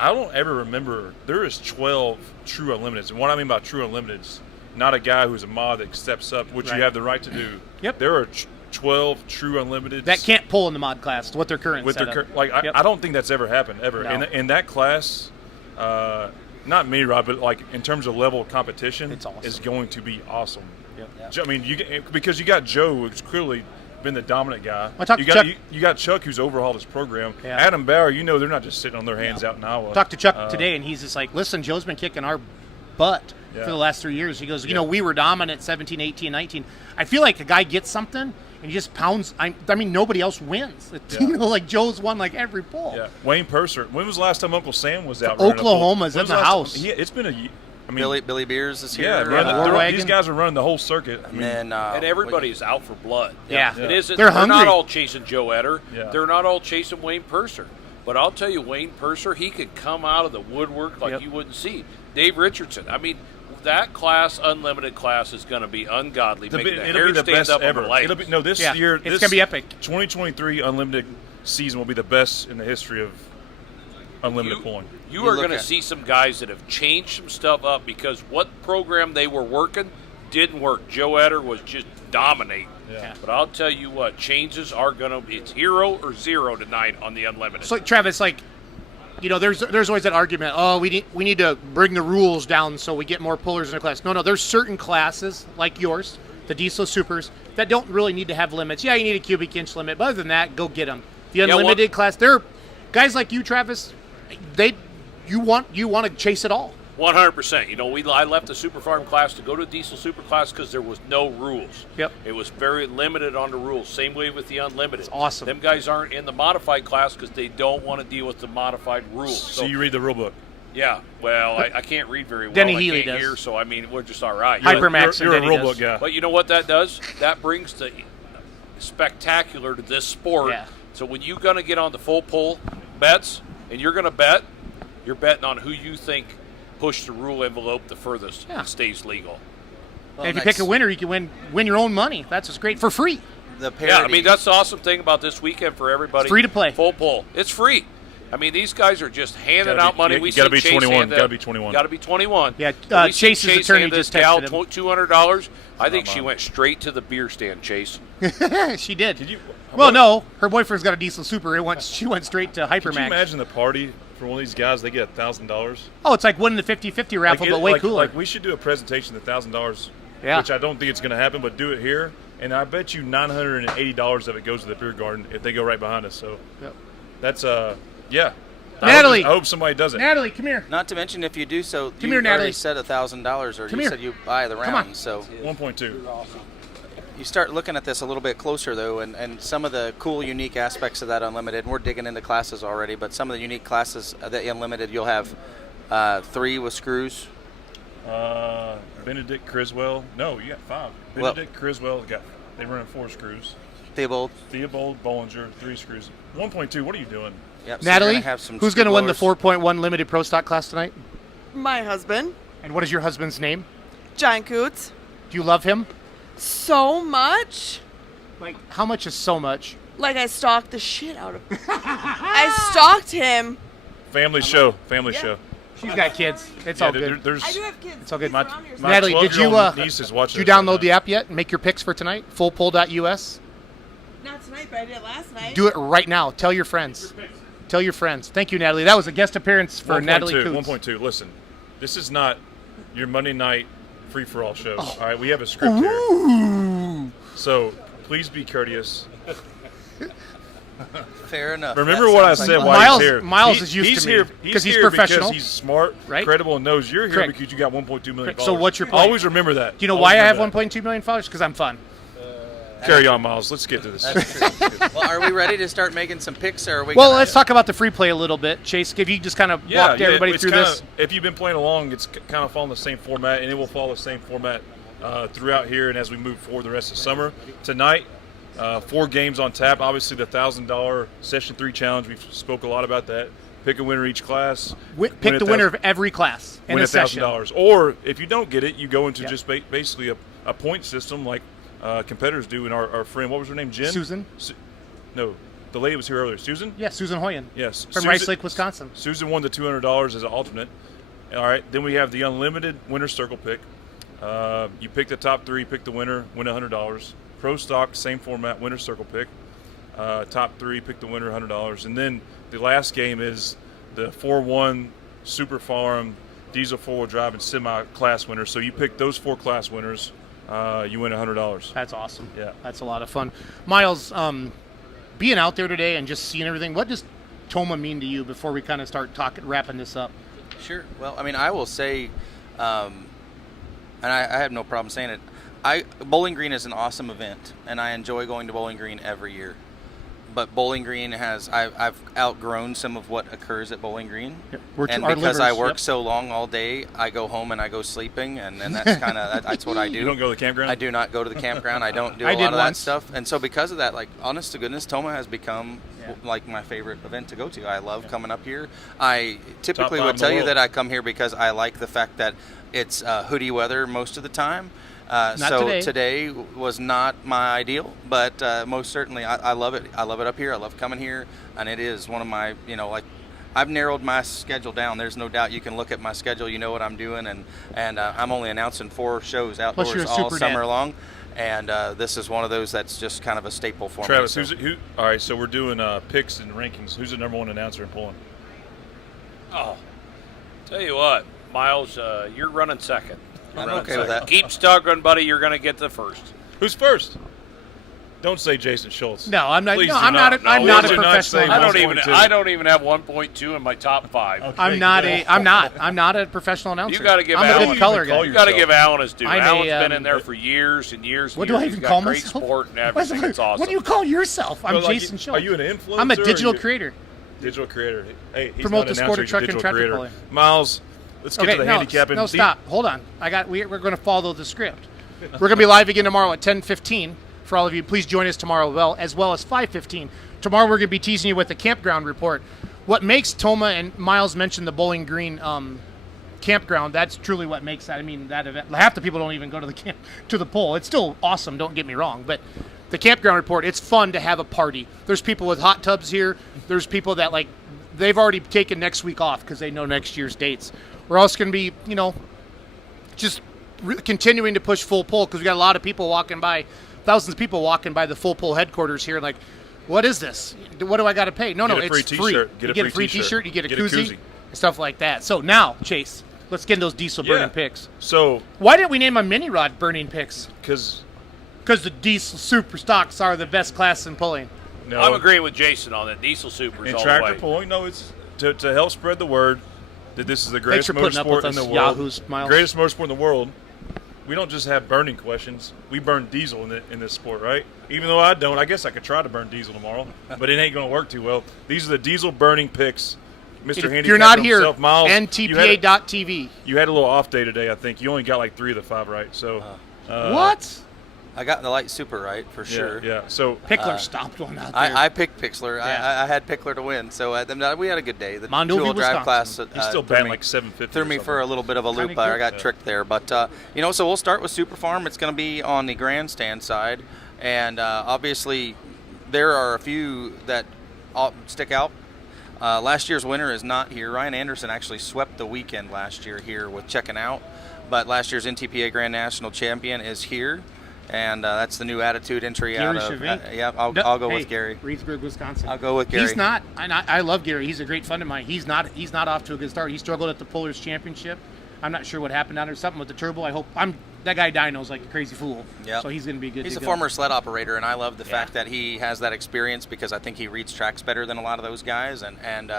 I don't ever remember. There is 12 true unlimiteds, and what I mean by true unlimiteds, not a guy who's a mod that steps up, which Right. you have the right to do. Yep. There are 12 true unlimiteds That can't pull in the mod class. What their current with setup. their Yep. I don't think that's ever happened ever. No. In that class, not me, Rob, but like in terms of level of competition, It's awesome. is going to be awesome. Yep. I mean, because you got Joe, who's clearly been the dominant guy. I talked you to got Chuck. you got Chuck, who's overhauled his program. Yeah. Adam Bauer, they're not just sitting on their hands out in Iowa. Talked to Chuck today, and he's just like, listen, Joe's been kicking our butt Yeah. for the last 3 years. He goes, we were dominant 17, 18, 19. I feel like a guy gets something, and he just pounds. I mean, nobody else wins. Yeah. Joe's won like every pull. Yeah, Wayne Purser. When was the last time Uncle Sam was out? running a pull? Oklahoma's When in was the last time- house. It's been I mean, Billy Beers is here. Yeah, these guys are running the whole circuit. I mean, And then and everybody's out for blood. Yeah. It isn't. They're not hungry. all chasing Joe Etter. Yeah. They're not all chasing Wayne Purser. But I'll tell you, Wayne Purser, he could come out of the woodwork like you wouldn't see. Dave Richardson. I mean, that class, unlimited class, is going to be ungodly. Making the it'll hair be the stand best up ever. on the legs. It'll be this Yeah, year. it's gonna be epic. 2023 unlimited season will be the best in the history of unlimited pulling. You are going to see some guys that have changed some stuff up because what program they were working didn't work. Joe Etter was just dominating. Yeah. But I'll tell you what, changes are going to be, it's hero or zero tonight on the unlimited. So, Travis, there's always that argument. Oh, we need to bring the rules down so we get more pullers in a class. No, there's certain classes like yours, the Diesel Supers, that don't really need to have limits. Yeah, you need a cubic inch limit, but other than that, go get them. The unlimited class, they're guys like you, Travis. You want to chase it all. 100%. I left the Super Farm class to go to Diesel Super class because there was no rules. Yep. It was very limited on the rules. Same way with the unlimited. It's awesome. Them guys aren't in the modified class because they don't want to deal with the modified rules. So you read the rule book. Yeah, well, I can't read very well. Denny I Healy can't does. hear, so I mean, we're just all right. Hypermax. You're a and Denny rulebook does. guy. But you know what that does? That brings the spectacular to this sport. Yeah. So when you're going to get on the full pull bets and you're going to bet, you're betting on who you think pushed the rule envelope the furthest and stays legal. Well, And if you pick a winner, you can win your own money. That's what's great for free. The parody. Yeah, I mean, that's the awesome thing about this weekend for everybody. Free to play. Full pull. It's free. I mean, these guys are just handing out money. You We gotta see be Chase 21. hand Gotta be 21. Got to be 21. Yeah, We see Chase's Chase attorney hand just this gal texted him. $200. I think she went straight to the beer stand, Chase. She did. Could you? Well, no, her boyfriend's got a diesel super. She went straight to Hypermax. Could you imagine the party for one of these guys? They get $1,000. Oh, it's like winning the 50-50 raffle, but way cooler. Like we should do a presentation at $1,000. Yeah. Which I don't think it's going to happen, but do it here, and I bet you $980 of it goes to the beer garden if they go right behind us. So Yep. that's yeah. Natalie! I hope somebody does it. Natalie, come here. Not to mention, if you do so, Come you here, already Natalie. said $1,000, or Come you here. said you buy the Come round. on. So 1.2. you start looking at this a little bit closer, though, and some of the cool, unique aspects of that Unlimited. And we're digging into classes already, but some of the unique classes that Unlimited, you'll have 3 with screws. Benedict Criswell. No, you got 5. Benedict Criswell they run 4 screws. Theobald. Bollinger, 3 screws. 1.2. What are you doing? Yep, so Natalie, you're gonna have some who's screw going to win the blowers. 4.1 limited pro stock class tonight? My husband, And what is your husband's name? John Coots. Do you love him? So much. Like, how much is so much? Like I stalked the shit out of him. I stalked him. Family show. Family show. She's got kids. It's Yeah, all good. There's I do have kids. It's all good. my Natalie, did you 12-year-old niece is watching did you this right download now. the app yet and make your picks for tonight? Fullpull.us? Not tonight, but I did last night. Do it right now. Tell your friends. Tell your friends. Thank you, Natalie. That was a guest appearance for Natalie Coots. 1.2. Listen, this is not your Monday night free-for-all show. All right, we have a script here. So please be courteous. Fair enough. Remember That what I sounds said like while Miles- he's here. Miles is used to me, here 'cause he's here professional. Because he's smart, Right? credible, and knows you're here Correct. because you got $1.2 million. Correct. So what's your point? Always remember that. Do you know Always why I have remember that. 1.2 million followers? Because I'm fun. Carry on, Miles. Let's get to this. That's true. Well, are we ready to start making some picks, or are we? Well, gonna- let's talk about the free play a little bit. Chase, if you just kind of walk everybody it's through kinda, this. If you've been playing along, it's kind of following the same format, and it will follow the same format throughout here and as we move forward the rest of the summer. Tonight, 4 games on tap. Obviously, the $1,000 Session 3 challenge. We've spoke a lot about that. Pick a winner each class. Pick the winner of every class in Win a session. $1,000. Or if you don't get it, you go into just basically a point system like competitors do. And our friend, what was her name? Jen? Susan? No, the lady was here earlier. Susan? Yeah, Susan Hoyen. Yes. From Rice Lake, Wisconsin. Susan won the $200 as an alternate. All right. Then we have the unlimited winner circle pick. You pick the top 3, pick the winner, win $100. Pro stock, same format, winner circle pick. Top 3, pick the winner, $100. And then the last game is the 4-1 Super Farm Diesel 4-wheel drive and semi class winners. So you pick those 4 class winners, you win $100. That's awesome. Yeah. That's a lot of fun. Miles, being out there today and just seeing everything, what does Tomah mean to you before we kind of start wrapping this up? Sure. Well, I mean, I will say, and I have no problem saying it. Bowling Green is an awesome event, and I enjoy going to Bowling Green every year. But Bowling Green I've outgrown some of what occurs at Bowling Green, and because I work so long all day, I go home and I go sleeping, and that's kind of that's what I do. You don't go to the campground? I do not go to the campground. I don't do a lot of that stuff, and so because of that, like, honest to goodness, Tomah has become like my favorite event to go to. I love coming up here. I typically would tell you that I come here because I like the fact that it's hoodie weather most of the time. So today was not my ideal, but most certainly I love it. I love it up here. I love coming here, and it is one of my, like, I've narrowed my schedule down. There's no doubt you can look at my schedule. You know what I'm doing, and I'm only announcing 4 shows outdoors all summer long, and this is one of those that's just kind of a staple for Travis, me. Travis, all right, so we're doing picks and rankings. Who's the number 1 announcer in pulling? Oh, tell you what, Miles, you're running second. I'm okay with that. Keep stugging, buddy. You're going to get the first. Who's first? Don't say Jason Schultz. No, I'm not. Please No, do I'm not. I'm not a do not professional. say I don't even have 1.2 in my top 5. Okay, I'm not a. I'm not. I'm not a professional announcer. You got to give I'm Alan. a good color guy. You got to give Alan his due. I'm Alan's a, been in there for years and years. What and do I years. even He's got call great myself? sport and everything. It's awesome. What do you call yourself? I'm Well, like, Jason Schultz. Are you an influencer? I'm a digital or creator. Digital creator. Hey, he's Promote not the an sport announcer, of he's a truck and digital tractor creator. pulling. Miles, let's get to the handicapping. No, stop. Hold on. We're going to follow the script. We're going to be live again tomorrow at 10:15. For all of you, please join us tomorrow as well as 5:15. Tomorrow we're going to be teasing you with the campground report. What makes Tomah, and Miles mentioned the Bowling Green campground, that's truly what makes that. I mean, that event, half the people don't even go to the poll. It's still awesome, don't get me wrong, but the campground report, it's fun to have a party. There's people with hot tubs here. There's people that they've already taken next week off because they know next year's dates. We're also going to be, just continuing to push full pull because we got a lot of people walking by, thousands of people walking by the full pull headquarters here like, what is this? What do I got to pay? No, it's free. You get a free T-shirt, you get a koozie, stuff like that. So now, Chase, let's get in those diesel burning picks. So why didn't we name a mini rod burning picks? Because the diesel super stocks are the best class in pulling. No, I'm agreeing with Jason on that. Diesel supers and all tractor the way. pulling. No, it's to help spread the word that this is the greatest motorsport in the world. Yahoos, Miles. Greatest motorsport in the world. We don't just have burning questions. We burn diesel in this sport, right? Even though I don't, I guess I could try to burn diesel tomorrow, but it ain't going to work too well. These are the diesel burning picks. Mr. Handicap If you're not here, himself, Miles, ntpa.tv. You had a little off day today, I think. You only got like 3 of the 5 right. So what? I got the light super right for sure. Yeah. So Pickler stopped one out there. I picked Pickler. Yeah. I had Pickler to win, so we had a good day. The Mondovi, two-wheel drive Wisconsin. class he's still batting like 750. threw me for a little bit of a loop. I got tricked there, but so we'll start with Super Farm. It's going to be on the grandstand side, and obviously there are a few that stick out. Last year's winner is not here. Ryan Anderson actually swept the weekend last year here with checking out, but last year's NTPA Grand National Champion is here. And that's the new attitude entry Gary out of. Chavink. I'll go with Gary. Reedsburg, Wisconsin. I'll go with Gary. He's not, and I love Gary. He's a great friend of mine. He's not off to a good start. He struggled at the Pullers Championship. I'm not sure what happened down there. Something with the turbo. That guy dyno's like a crazy fool. Yeah. So he's going to be good. He's a former sled operator, and I love the fact that he has that experience because I think he reads tracks better than a lot of those guys, and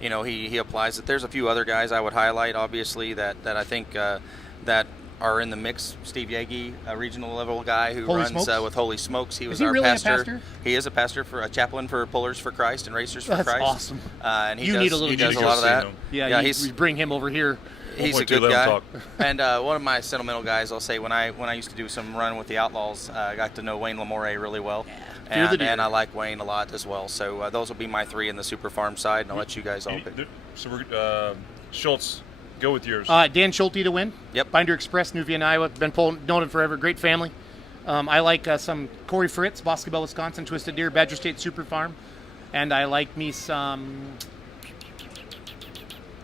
he applies it. There's a few other guys I would highlight, obviously, that I think that are in the mix. Steve Yagi, a regional level guy who runs with Holy Smokes. He was our really pastor. A pastor. He is a pastor for a chaplain for Pullers for Christ and Racers for That's Christ. Awesome. And he need a little. He does a lot of that. Yeah, we bring him over here. He's a good guy. And one of my sentimental guys, I'll say, when I used to do some run with the Outlaws, I got to know Wayne Lamore really well. Yeah. And I like Wayne a lot as well. So those will be my 3 in the Super Farm side, and I'll let you guys all pick. So we're Schultz. Go with yours. Dan Schulte to win. Yep. Binder Express, New Vienna, Iowa. Been known him forever. Great family. I like some Corey Fritz, Boscobel, Wisconsin, Twisted Deer, Badger State Super Farm. And I like me some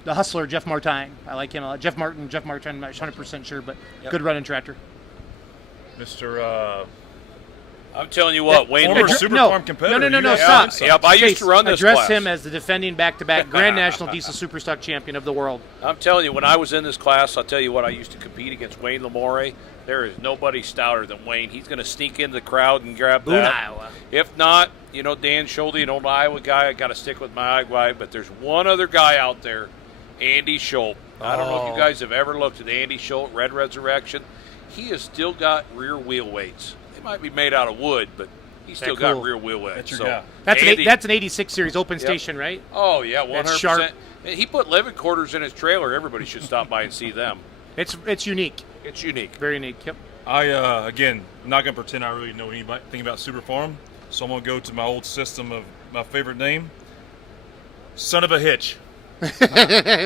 the Hustler, Jeff Martin. I like him a lot. Jeff Martin, I'm not 100% sure, but good running tractor. Mr. I'm telling you what, Wayne. Former Super Farm competitor. No, stop. Yep, I used to run this Address class. him as the defending back-to-back Grand National Diesel Superstock Champion of the world. I'm telling you, when I was in this class, I'll tell you what, I used to compete against Wayne Lamore. There is nobody stouter than Wayne. He's going to sneak into the crowd and grab Boone, that. Iowa. If not, Dan Schulte, an old Iowa guy, I got to stick with my Iowa guy. But there's one other guy out there, Andy Schultz. I don't know if you guys have ever looked at Andy Schultz, Red Resurrection. He has still got rear wheel weights. They might be made out of wood, but he's still got rear wheel weights. That's an 86 series open station, right? Oh, yeah, 100%. That's sharp. He put living quarters in his trailer. Everybody should stop by and see them. It's unique. It's unique. Very unique, yep. Again, I'm not going to pretend I really know anything about Super Farm, so I'm going to go to my old system of my favorite name, Son of a Hitch.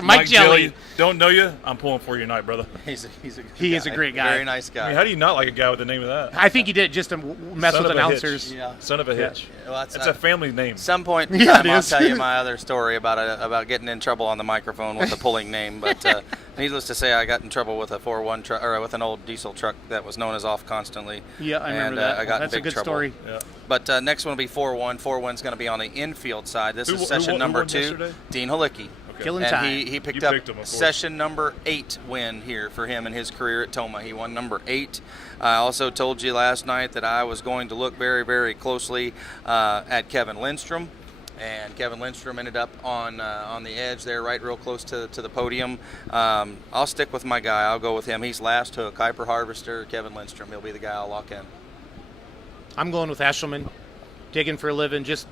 Mike Jelly. Don't know you? I'm pulling for you tonight, brother. He is a great guy. Very nice guy. I mean, how do you not like a guy with the name of that? I think he did just to mess with announcers. Yeah. Son of a Hitch. Yeah. Well, it's a family name. Some point in time, I'll tell you my other story about getting in trouble on the microphone with a pulling name. But needless to say, I got in trouble with a 4-1 truck or with an old diesel truck that was known as off constantly. Yeah, I remember that. I got That's in big a good trouble. story. Yeah. But next one will be 4-1. 4-1's going to be on the infield side. This is session number 2. Yesterday? Dean Halicki. Killing and time. he picked up session number 8 win here for him in his career at Tomah. He won number 8. I also told you last night that I was going to look very, very closely at Kevin Lindstrom. And Kevin Lindstrom ended up on the edge there, right real close to the podium. I'll stick with my guy. I'll go with him. He's last hook, Kuiper Harvester, Kevin Lindstrom. He'll be the guy I'll lock in. I'm going with Ashelman, digging for a living. Just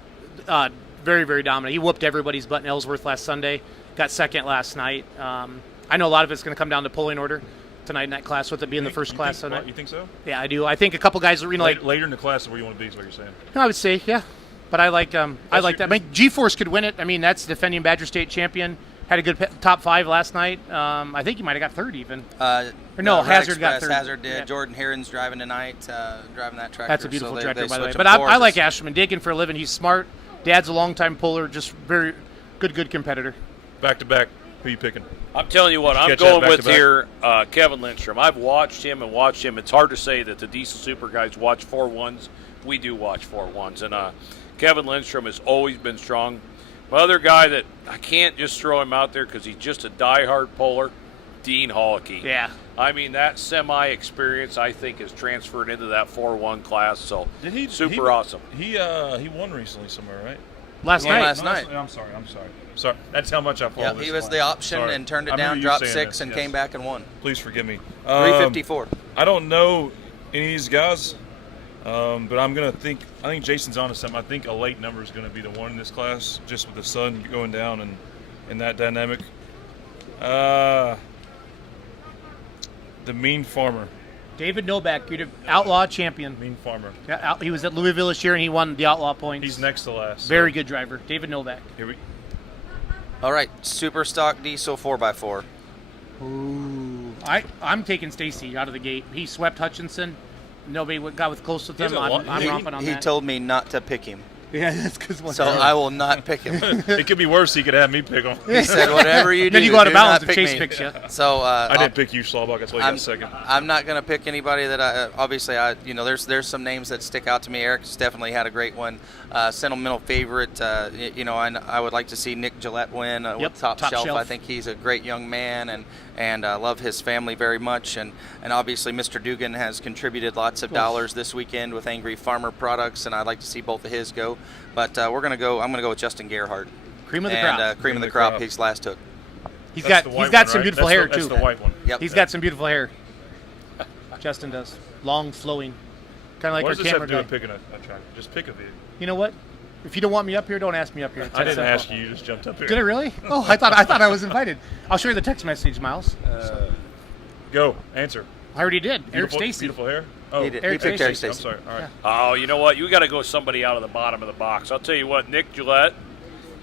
very, very dominant. He whooped everybody's butt in Ellsworth last Sunday. Got second last night. I know a lot of it's going to come down to pulling order tonight in that class, with it being the first class tonight. You think so? Yeah, I do. I think a couple guys, like later in the class is where you want to be, is what you're saying. I would say, yeah. But I like that. I mean, G-Force could win it. I mean, that's defending Badger State champion. Had a good top 5 last night. I think he might have got third even. Hazard got third. Hazard did. Yeah. Jordan Heron's driving tonight, driving that tractor. That's a beautiful so tractor, they by the way. switch But them I like forces. Ashman. Digging for a living. He's smart. Dad's a longtime puller. Just very good competitor. Back to back. Who you picking? I'm telling you what, I'm going with here Kevin Lindstrom. I've watched him. It's hard to say that the Diesel Super guys watch 4-1s. We do watch 4-1s. And Kevin Lindstrom has always been strong. My other guy that I can't just throw him out there because he's just a diehard puller, Dean Hollicky. Yeah. I mean, that semi-experience, I think, is transferred into that 4-1 class. So, super awesome. He won recently somewhere, right? Last night. I'm sorry. Sorry. That's how much I follow Yeah, this he was class. the option Sorry. and turned I it down, remember you dropped saying 6, this, and yes. came back and won. Please forgive me. 354. I don't know any of these guys, but I think Jason's onto something. I think a late number is going to be the one in this class, just with the sun going down and that dynamic. The Mean Farmer. David Novak, you're the outlaw champion. Mean Farmer. Yeah, he was at Louisville this year, and he won the outlaw points. He's next to last. Very good driver, David Novak. All right, super stock diesel 4x4. Ooh, I'm taking Stacy out of the gate. He swept Hutchinson. Nobody got with close with him. I'm romping on that. He told me not to pick him. Yeah, that's because. So I will not pick him. It could be worse. He could have me pick him. He said, "Whatever you do, then you go out of do not bounds if pick Chase me." picks you. So I didn't pick you, Schlabach. That's why you got second. I'm not going to pick anybody that obviously there's some names that stick out to me. Eric's definitely had a great one. Sentimental favorite. I would like to see Nick Gillette win with Top Shelf. I think he's a great young man and love his family very much. And obviously Mr. Dugan has contributed lots of dollars this weekend with Angry Farmer products, and I'd like to see both of his go. But I'm going to go with Justin Gerhardt. Cream of the crop. Cream of the crop. His last hook. He's got some beautiful hair too. That's the white one. Yep. He's got some beautiful hair. Justin does. Long, flowing. Kind of like what our does this camera have to do guy. with picking a tractor? Just pick a vehicle. You know what? If you don't want me up here, don't ask me up here. I didn't ask you. You just jumped up here. Did I really? Oh, I thought I was invited. I'll show you the text message, Miles. Go. Answer. I already did. Eric Beautiful, Stacy. beautiful hair. Oh, He did. Eric He picked Eric Stacy. I'm Stacy. sorry. All right. Oh, you know what? You got to go somebody out of the bottom of the box. I'll tell you what, Nick Gillette,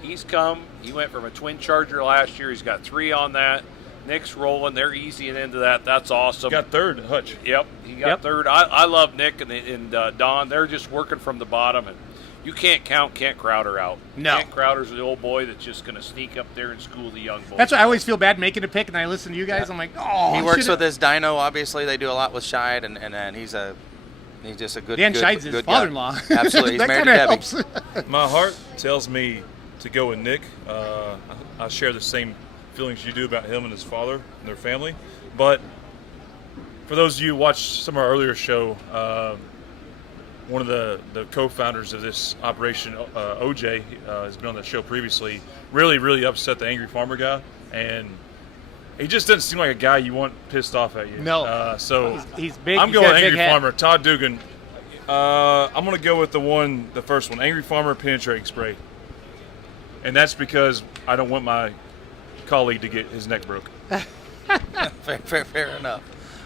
he's come. He went from a twin charger last year. He's got 3 on that. Nick's rolling. They're easing into that. That's awesome. Got third, Hutch. Yep, he got third. I love Nick and Don. They're just working from the bottom, and you can't count Kent Crowder out. No. Kent Crowder's the old boy that's just going to sneak up there and school the young boys. That's why I always feel bad making a pick, and I listen to you guys. I'm like, oh. He works with his dyno. Obviously, they do a lot with Scheid, and he's just a good. Dan good, Scheid's good his guy. father-in-law. Absolutely, he's That married to kinda Debbie. helps. My heart tells me to go with Nick. I share the same feelings you do about him and his father and their family. But for those of you who watched some of our earlier show, one of the co-founders of this operation, OJ, has been on the show previously, really upset the Angry Farmer guy. And he just doesn't seem like a guy you want pissed off at you. No. So he's big. I'm He's going got a big Angry head. Farmer. Todd Dugan. I'm going to go with the first one, Angry Farmer penetrating spray. And that's because I don't want my colleague to get his neck broke. Fair enough.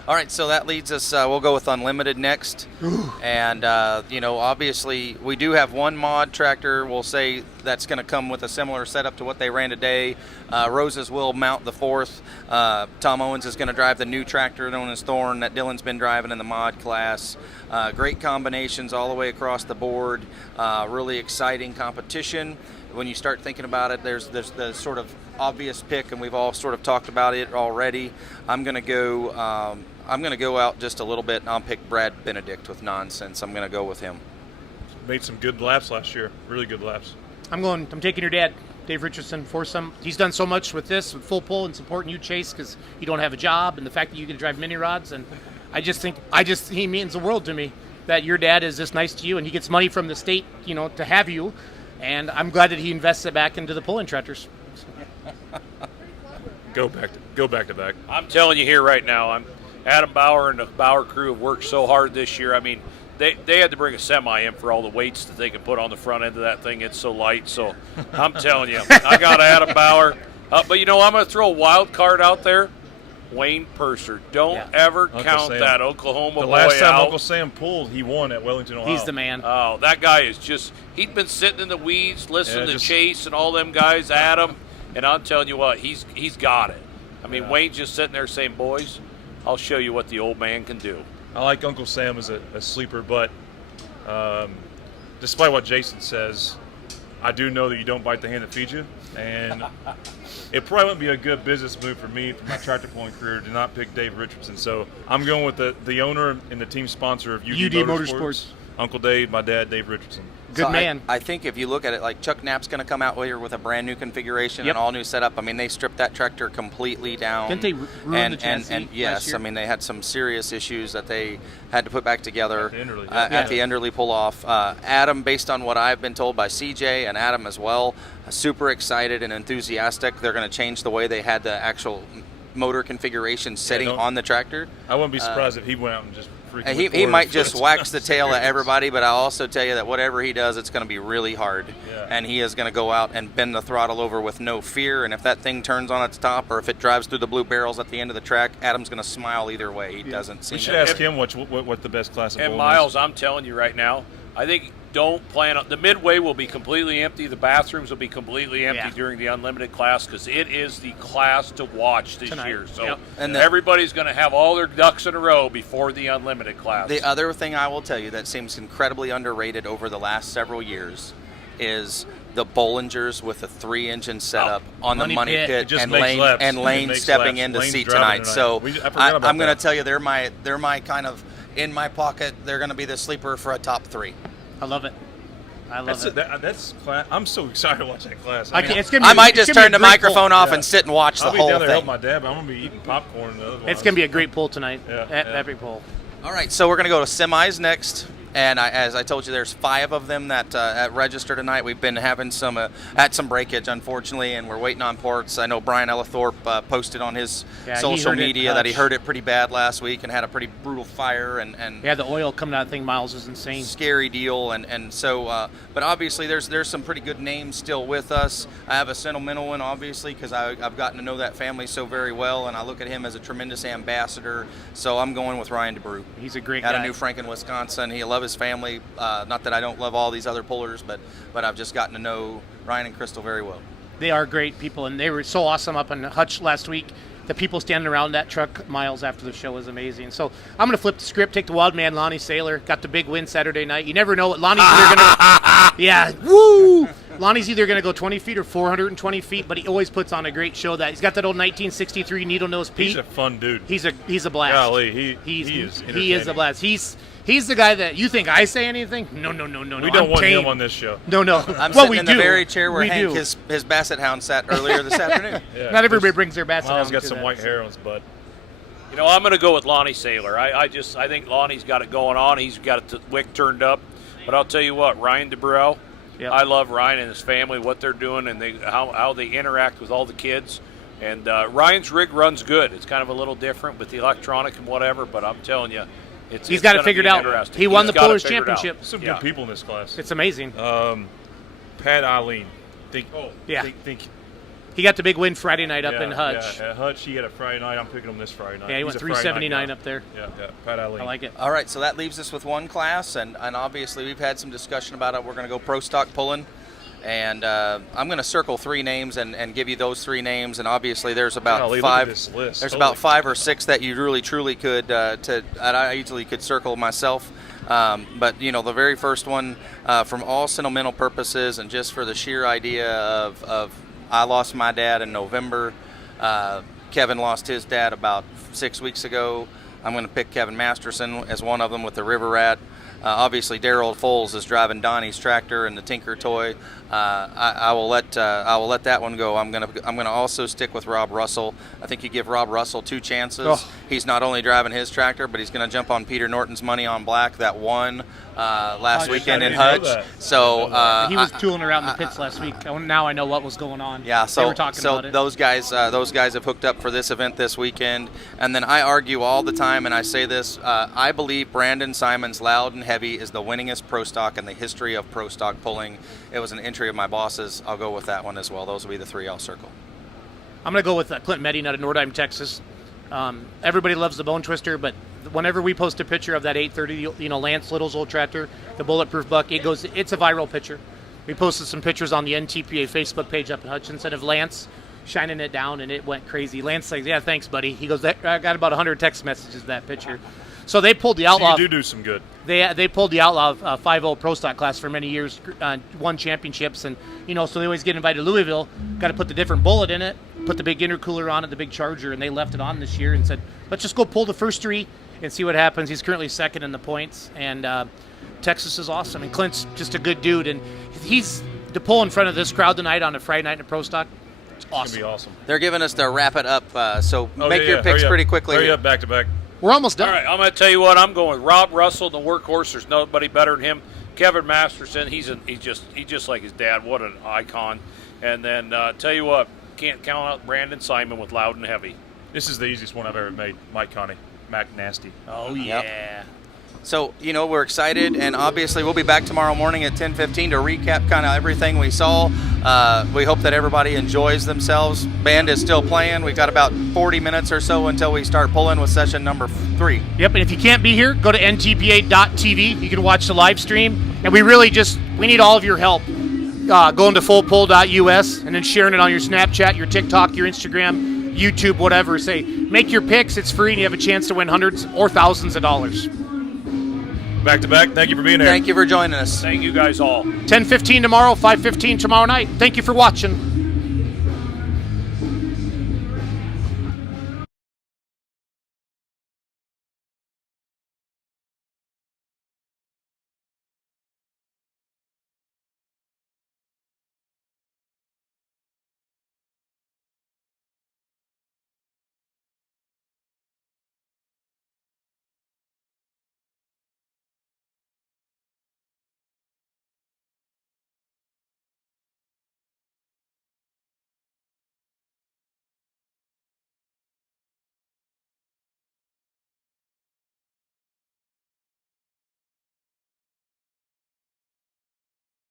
All right, so that leads us. We'll go with Unlimited next, and obviously we do have one mod tractor. We'll say that's going to come with a similar setup to what they ran today. Roses will mount the 4th. Tom Owens is going to drive the new tractor known as Thorn that Dylan's been driving in the mod class. Great combinations all the way across the board. Really exciting competition. When you start thinking about it, there's the sort of obvious pick, and we've all sort of talked about it already. I'm going to go out just a little bit, and I'll pick Brad Benedict with Nonsense. I'm going to go with him. Made some good laps last year. Really good laps. I'm taking your dad, Dave Richardson, for some. He's done so much with this, with full pull and supporting you, Chase, because you don't have a job, and the fact that you can drive mini rods, and I just think he means the world to me. That your dad is this nice to you, and he gets money from the state, to have you. And I'm glad that he invests it back into the pulling tractors. Go back to back. I'm telling you here right now, Adam Bauer and the Bauer crew have worked so hard this year. I mean, They had to bring a semi in for all the weights that they could put on the front end of that thing. It's so light. So I'm telling you, I got Adam Bauer. But, I'm going to throw a wild card out there. Wayne Purser. Don't ever count that Oklahoma the boy last time out. Uncle Sam pulled, he won at Wellington, Ohio. He's the man. Oh, that guy is just – he'd been sitting in the weeds listening to Chase and all them guys, Adam, and I'm telling you what, he's got it. I mean, Wayne's just sitting there saying, boys, I'll show you what the old man can do. I like Uncle Sam as a sleeper, but despite what Jason says, I do know that you don't bite the hand that feeds you, and it probably wouldn't be a good business move for me for my tractor pulling career to not pick Dave Richardson. So I'm going with the owner and the team sponsor of UD Motorsports, Uncle Dave, my dad, Dave Richardson. Good man. I think if you look at it, like Chuck Knapp's going to come out here with a brand new configuration, an all new setup. I mean, they stripped that tractor completely down. Didn't they ruin the chassis and yes, last year? I mean they had some serious issues that they had to put back together at the Enderley pull off. Adam, based on what I've been told by CJ and Adam as well, super excited and enthusiastic. They're going to change the way they had the actual motor configuration setting on the tractor. I wouldn't be surprised if he went out and just he might just wax the tail at everybody, but I'll also tell you that whatever he does, it's going to be really hard. And he is going to go out and bend the throttle over with no fear. And if that thing turns on its top or if it drives through the blue barrels at the end of the track, Adam's going to smile either way. He doesn't seem. We should ask him what the best class of And bull Miles, is. I'm telling you right now, I think don't plan on – the midway will be completely empty. The bathrooms will be completely empty during the unlimited class because it is the class to watch this year. So and everybody's going to have all their ducks in a row before the unlimited class. The other thing I will tell you that seems incredibly underrated over the last several years is the Bollingers with a 3-engine setup on the money pit and Lane stepping into seat tonight. So I'm going to tell you they're my kind of in my pocket. They're going to be the sleeper for a top 3. I love it. I love it. That's class. I'm so excited to watch that class. I might just turn the microphone off and sit and watch the whole I'll be down there thing. help my dad, but I'm going to be eating popcorn. It's going to be a great pull tonight. Epic pull. All right, so we're going to go to semis next. And as I told you, there's 5 of them that register tonight. We've been having some breakage, unfortunately, and we're waiting on ports. I know Brian Ellithorpe posted on his social media that he heard it pretty bad last week and had a pretty brutal fire. And the oil coming out of the thing, Miles, is insane. Scary deal. And so, but obviously there's some pretty good names still with us. I have a sentimental one, obviously, because I've gotten to know that family so very well, and I look at him as a tremendous ambassador. So I'm going with Ryan DeBrew. He's a great guy. Had a new Frank in Wisconsin. He loves his family. Not that I don't love all these other pullers, but I've just gotten to know Ryan and Crystal very well. They are great people, and they were so awesome up in Hutch last week. The people standing around that truck miles after the show was amazing. So I'm going to flip the script, take the wild man, Lonnie Saylor. Got the big win Saturday night. You never know what Lonnie's either going to... woo! Lonnie's either going to go 20 feet or 420 feet, but he always puts on a great show. That he's got that old 1963 needle nose Pete. He's a fun dude. He's a blast. Golly, he is a blast. He's the guy that you think I say anything? No. We don't want him on this show. No. I'm sitting in the very chair where Hank, his basset hound, sat earlier this afternoon. Not everybody brings their basset hound. Miles got some white hair on his butt. I'm going to go with Lonnie Saylor. I think Lonnie's got it going on. He's got the wick turned up. But I'll tell you what, Ryan DeBrew, I love Ryan and his family, what they're doing, and how they interact with all the kids. And Ryan's rig runs good. It's kind of a little different with the electronic and whatever, but I'm telling you, he's got it figured out. He won the Pullers Championship. Some good people in this class. It's amazing. Pat Eileen. Think he got the big win Friday night up in Hutch. Yeah, Hutch, he had a Friday night. I'm picking him this Friday night. Yeah, he went 379 up there. Yeah, Pat Eileen. I like it. All right, so that leaves us with one class, and obviously we've had some discussion about it. We're going to go pro stock pulling. And I'm going to circle 3 names and give you those 3 names. And obviously, there's about 5. There's about 5 or 6 that you really truly could. I easily could circle myself. But the very first one, from all sentimental purposes and just for the sheer idea of I lost my dad in November. Kevin lost his dad about 6 weeks ago. I'm going to pick Kevin Masterson as one of them with the River Rat. Obviously, Daryl Foles is driving Donnie's tractor and the Tinker toy. I will let that one go. I'm gonna also stick with Rob Russell. I think you give Rob Russell 2 chances. He's not only driving his tractor, but he's going to jump on Peter Norton's Money on Black that won last weekend in Hutch. So he was tooling around in the pits last week. Now I know what was going on. Yeah, so they were talking about it. those guys have hooked up for this event this weekend. And then I argue all the time, and I say this: I believe Brandon Simons Loudon Heavy is the winningest pro stock in the history of pro stock pulling. It was an entry of my boss's. I'll go with that one as well. Those will be the 3 I'll circle. I'm going to go with Clint Medding out of Nordheim, Texas. Everybody loves the Bone Twister, but whenever we post a picture of that 830, Lance Little's old tractor, the bulletproof buck, it's a viral picture. We posted some pictures on the NTPA Facebook page up in Hutchinson of Lance shining it down, and it went crazy. Lance says, "Yeah, thanks, buddy." He goes, "I got about 100 text messages of that picture." So they pulled the Outlaw. So you do some good. They pulled the Outlaw 5.0 Pro Stock class for many years, won championships, and so they always get invited to Louisville. Got to put the different bullet in it, put the big intercooler on it, the big Charger, and they left it on this year and said, "Let's just go pull the first 3 and see what happens." He's currently second in the points, and Texas is awesome, and Clint's just a good dude, and he's to pull in front of this crowd tonight on a Friday night in a Pro Stock. It's awesome. It's going to be awesome. They're giving us to wrap it up, so make your picks pretty quickly. Hurry up, back to back. We're almost done. All right, I'm going to tell you what. I'm going with Rob Russell, the workhorse. There's nobody better than him. Kevin Masterson, he's just like his dad. What an icon. And then tell you what, can't count out Brandon Simon with Loud and Heavy. This is the easiest one I've ever made. Mike Connie, Mac Nasty. Oh yeah. Yep. So, we're excited, and obviously we'll be back tomorrow morning at 10:15 to recap kind of everything we saw. We hope that everybody enjoys themselves. Band is still playing. We've got about 40 minutes or so until we start pulling with session number 3. Yep, and if you can't be here, go to ntpa.tv. You can watch the live stream, and we need all of your help. Going to fullpull.us and then sharing it on your Snapchat, your TikTok, your Instagram, YouTube, whatever. Say, make your picks. It's free, and you have a chance to win hundreds or thousands of dollars. Back to back. Thank you for being here. Thank you for joining us. Thank you guys all. 10:15 tomorrow, 5:15 tomorrow night. Thank you for watching.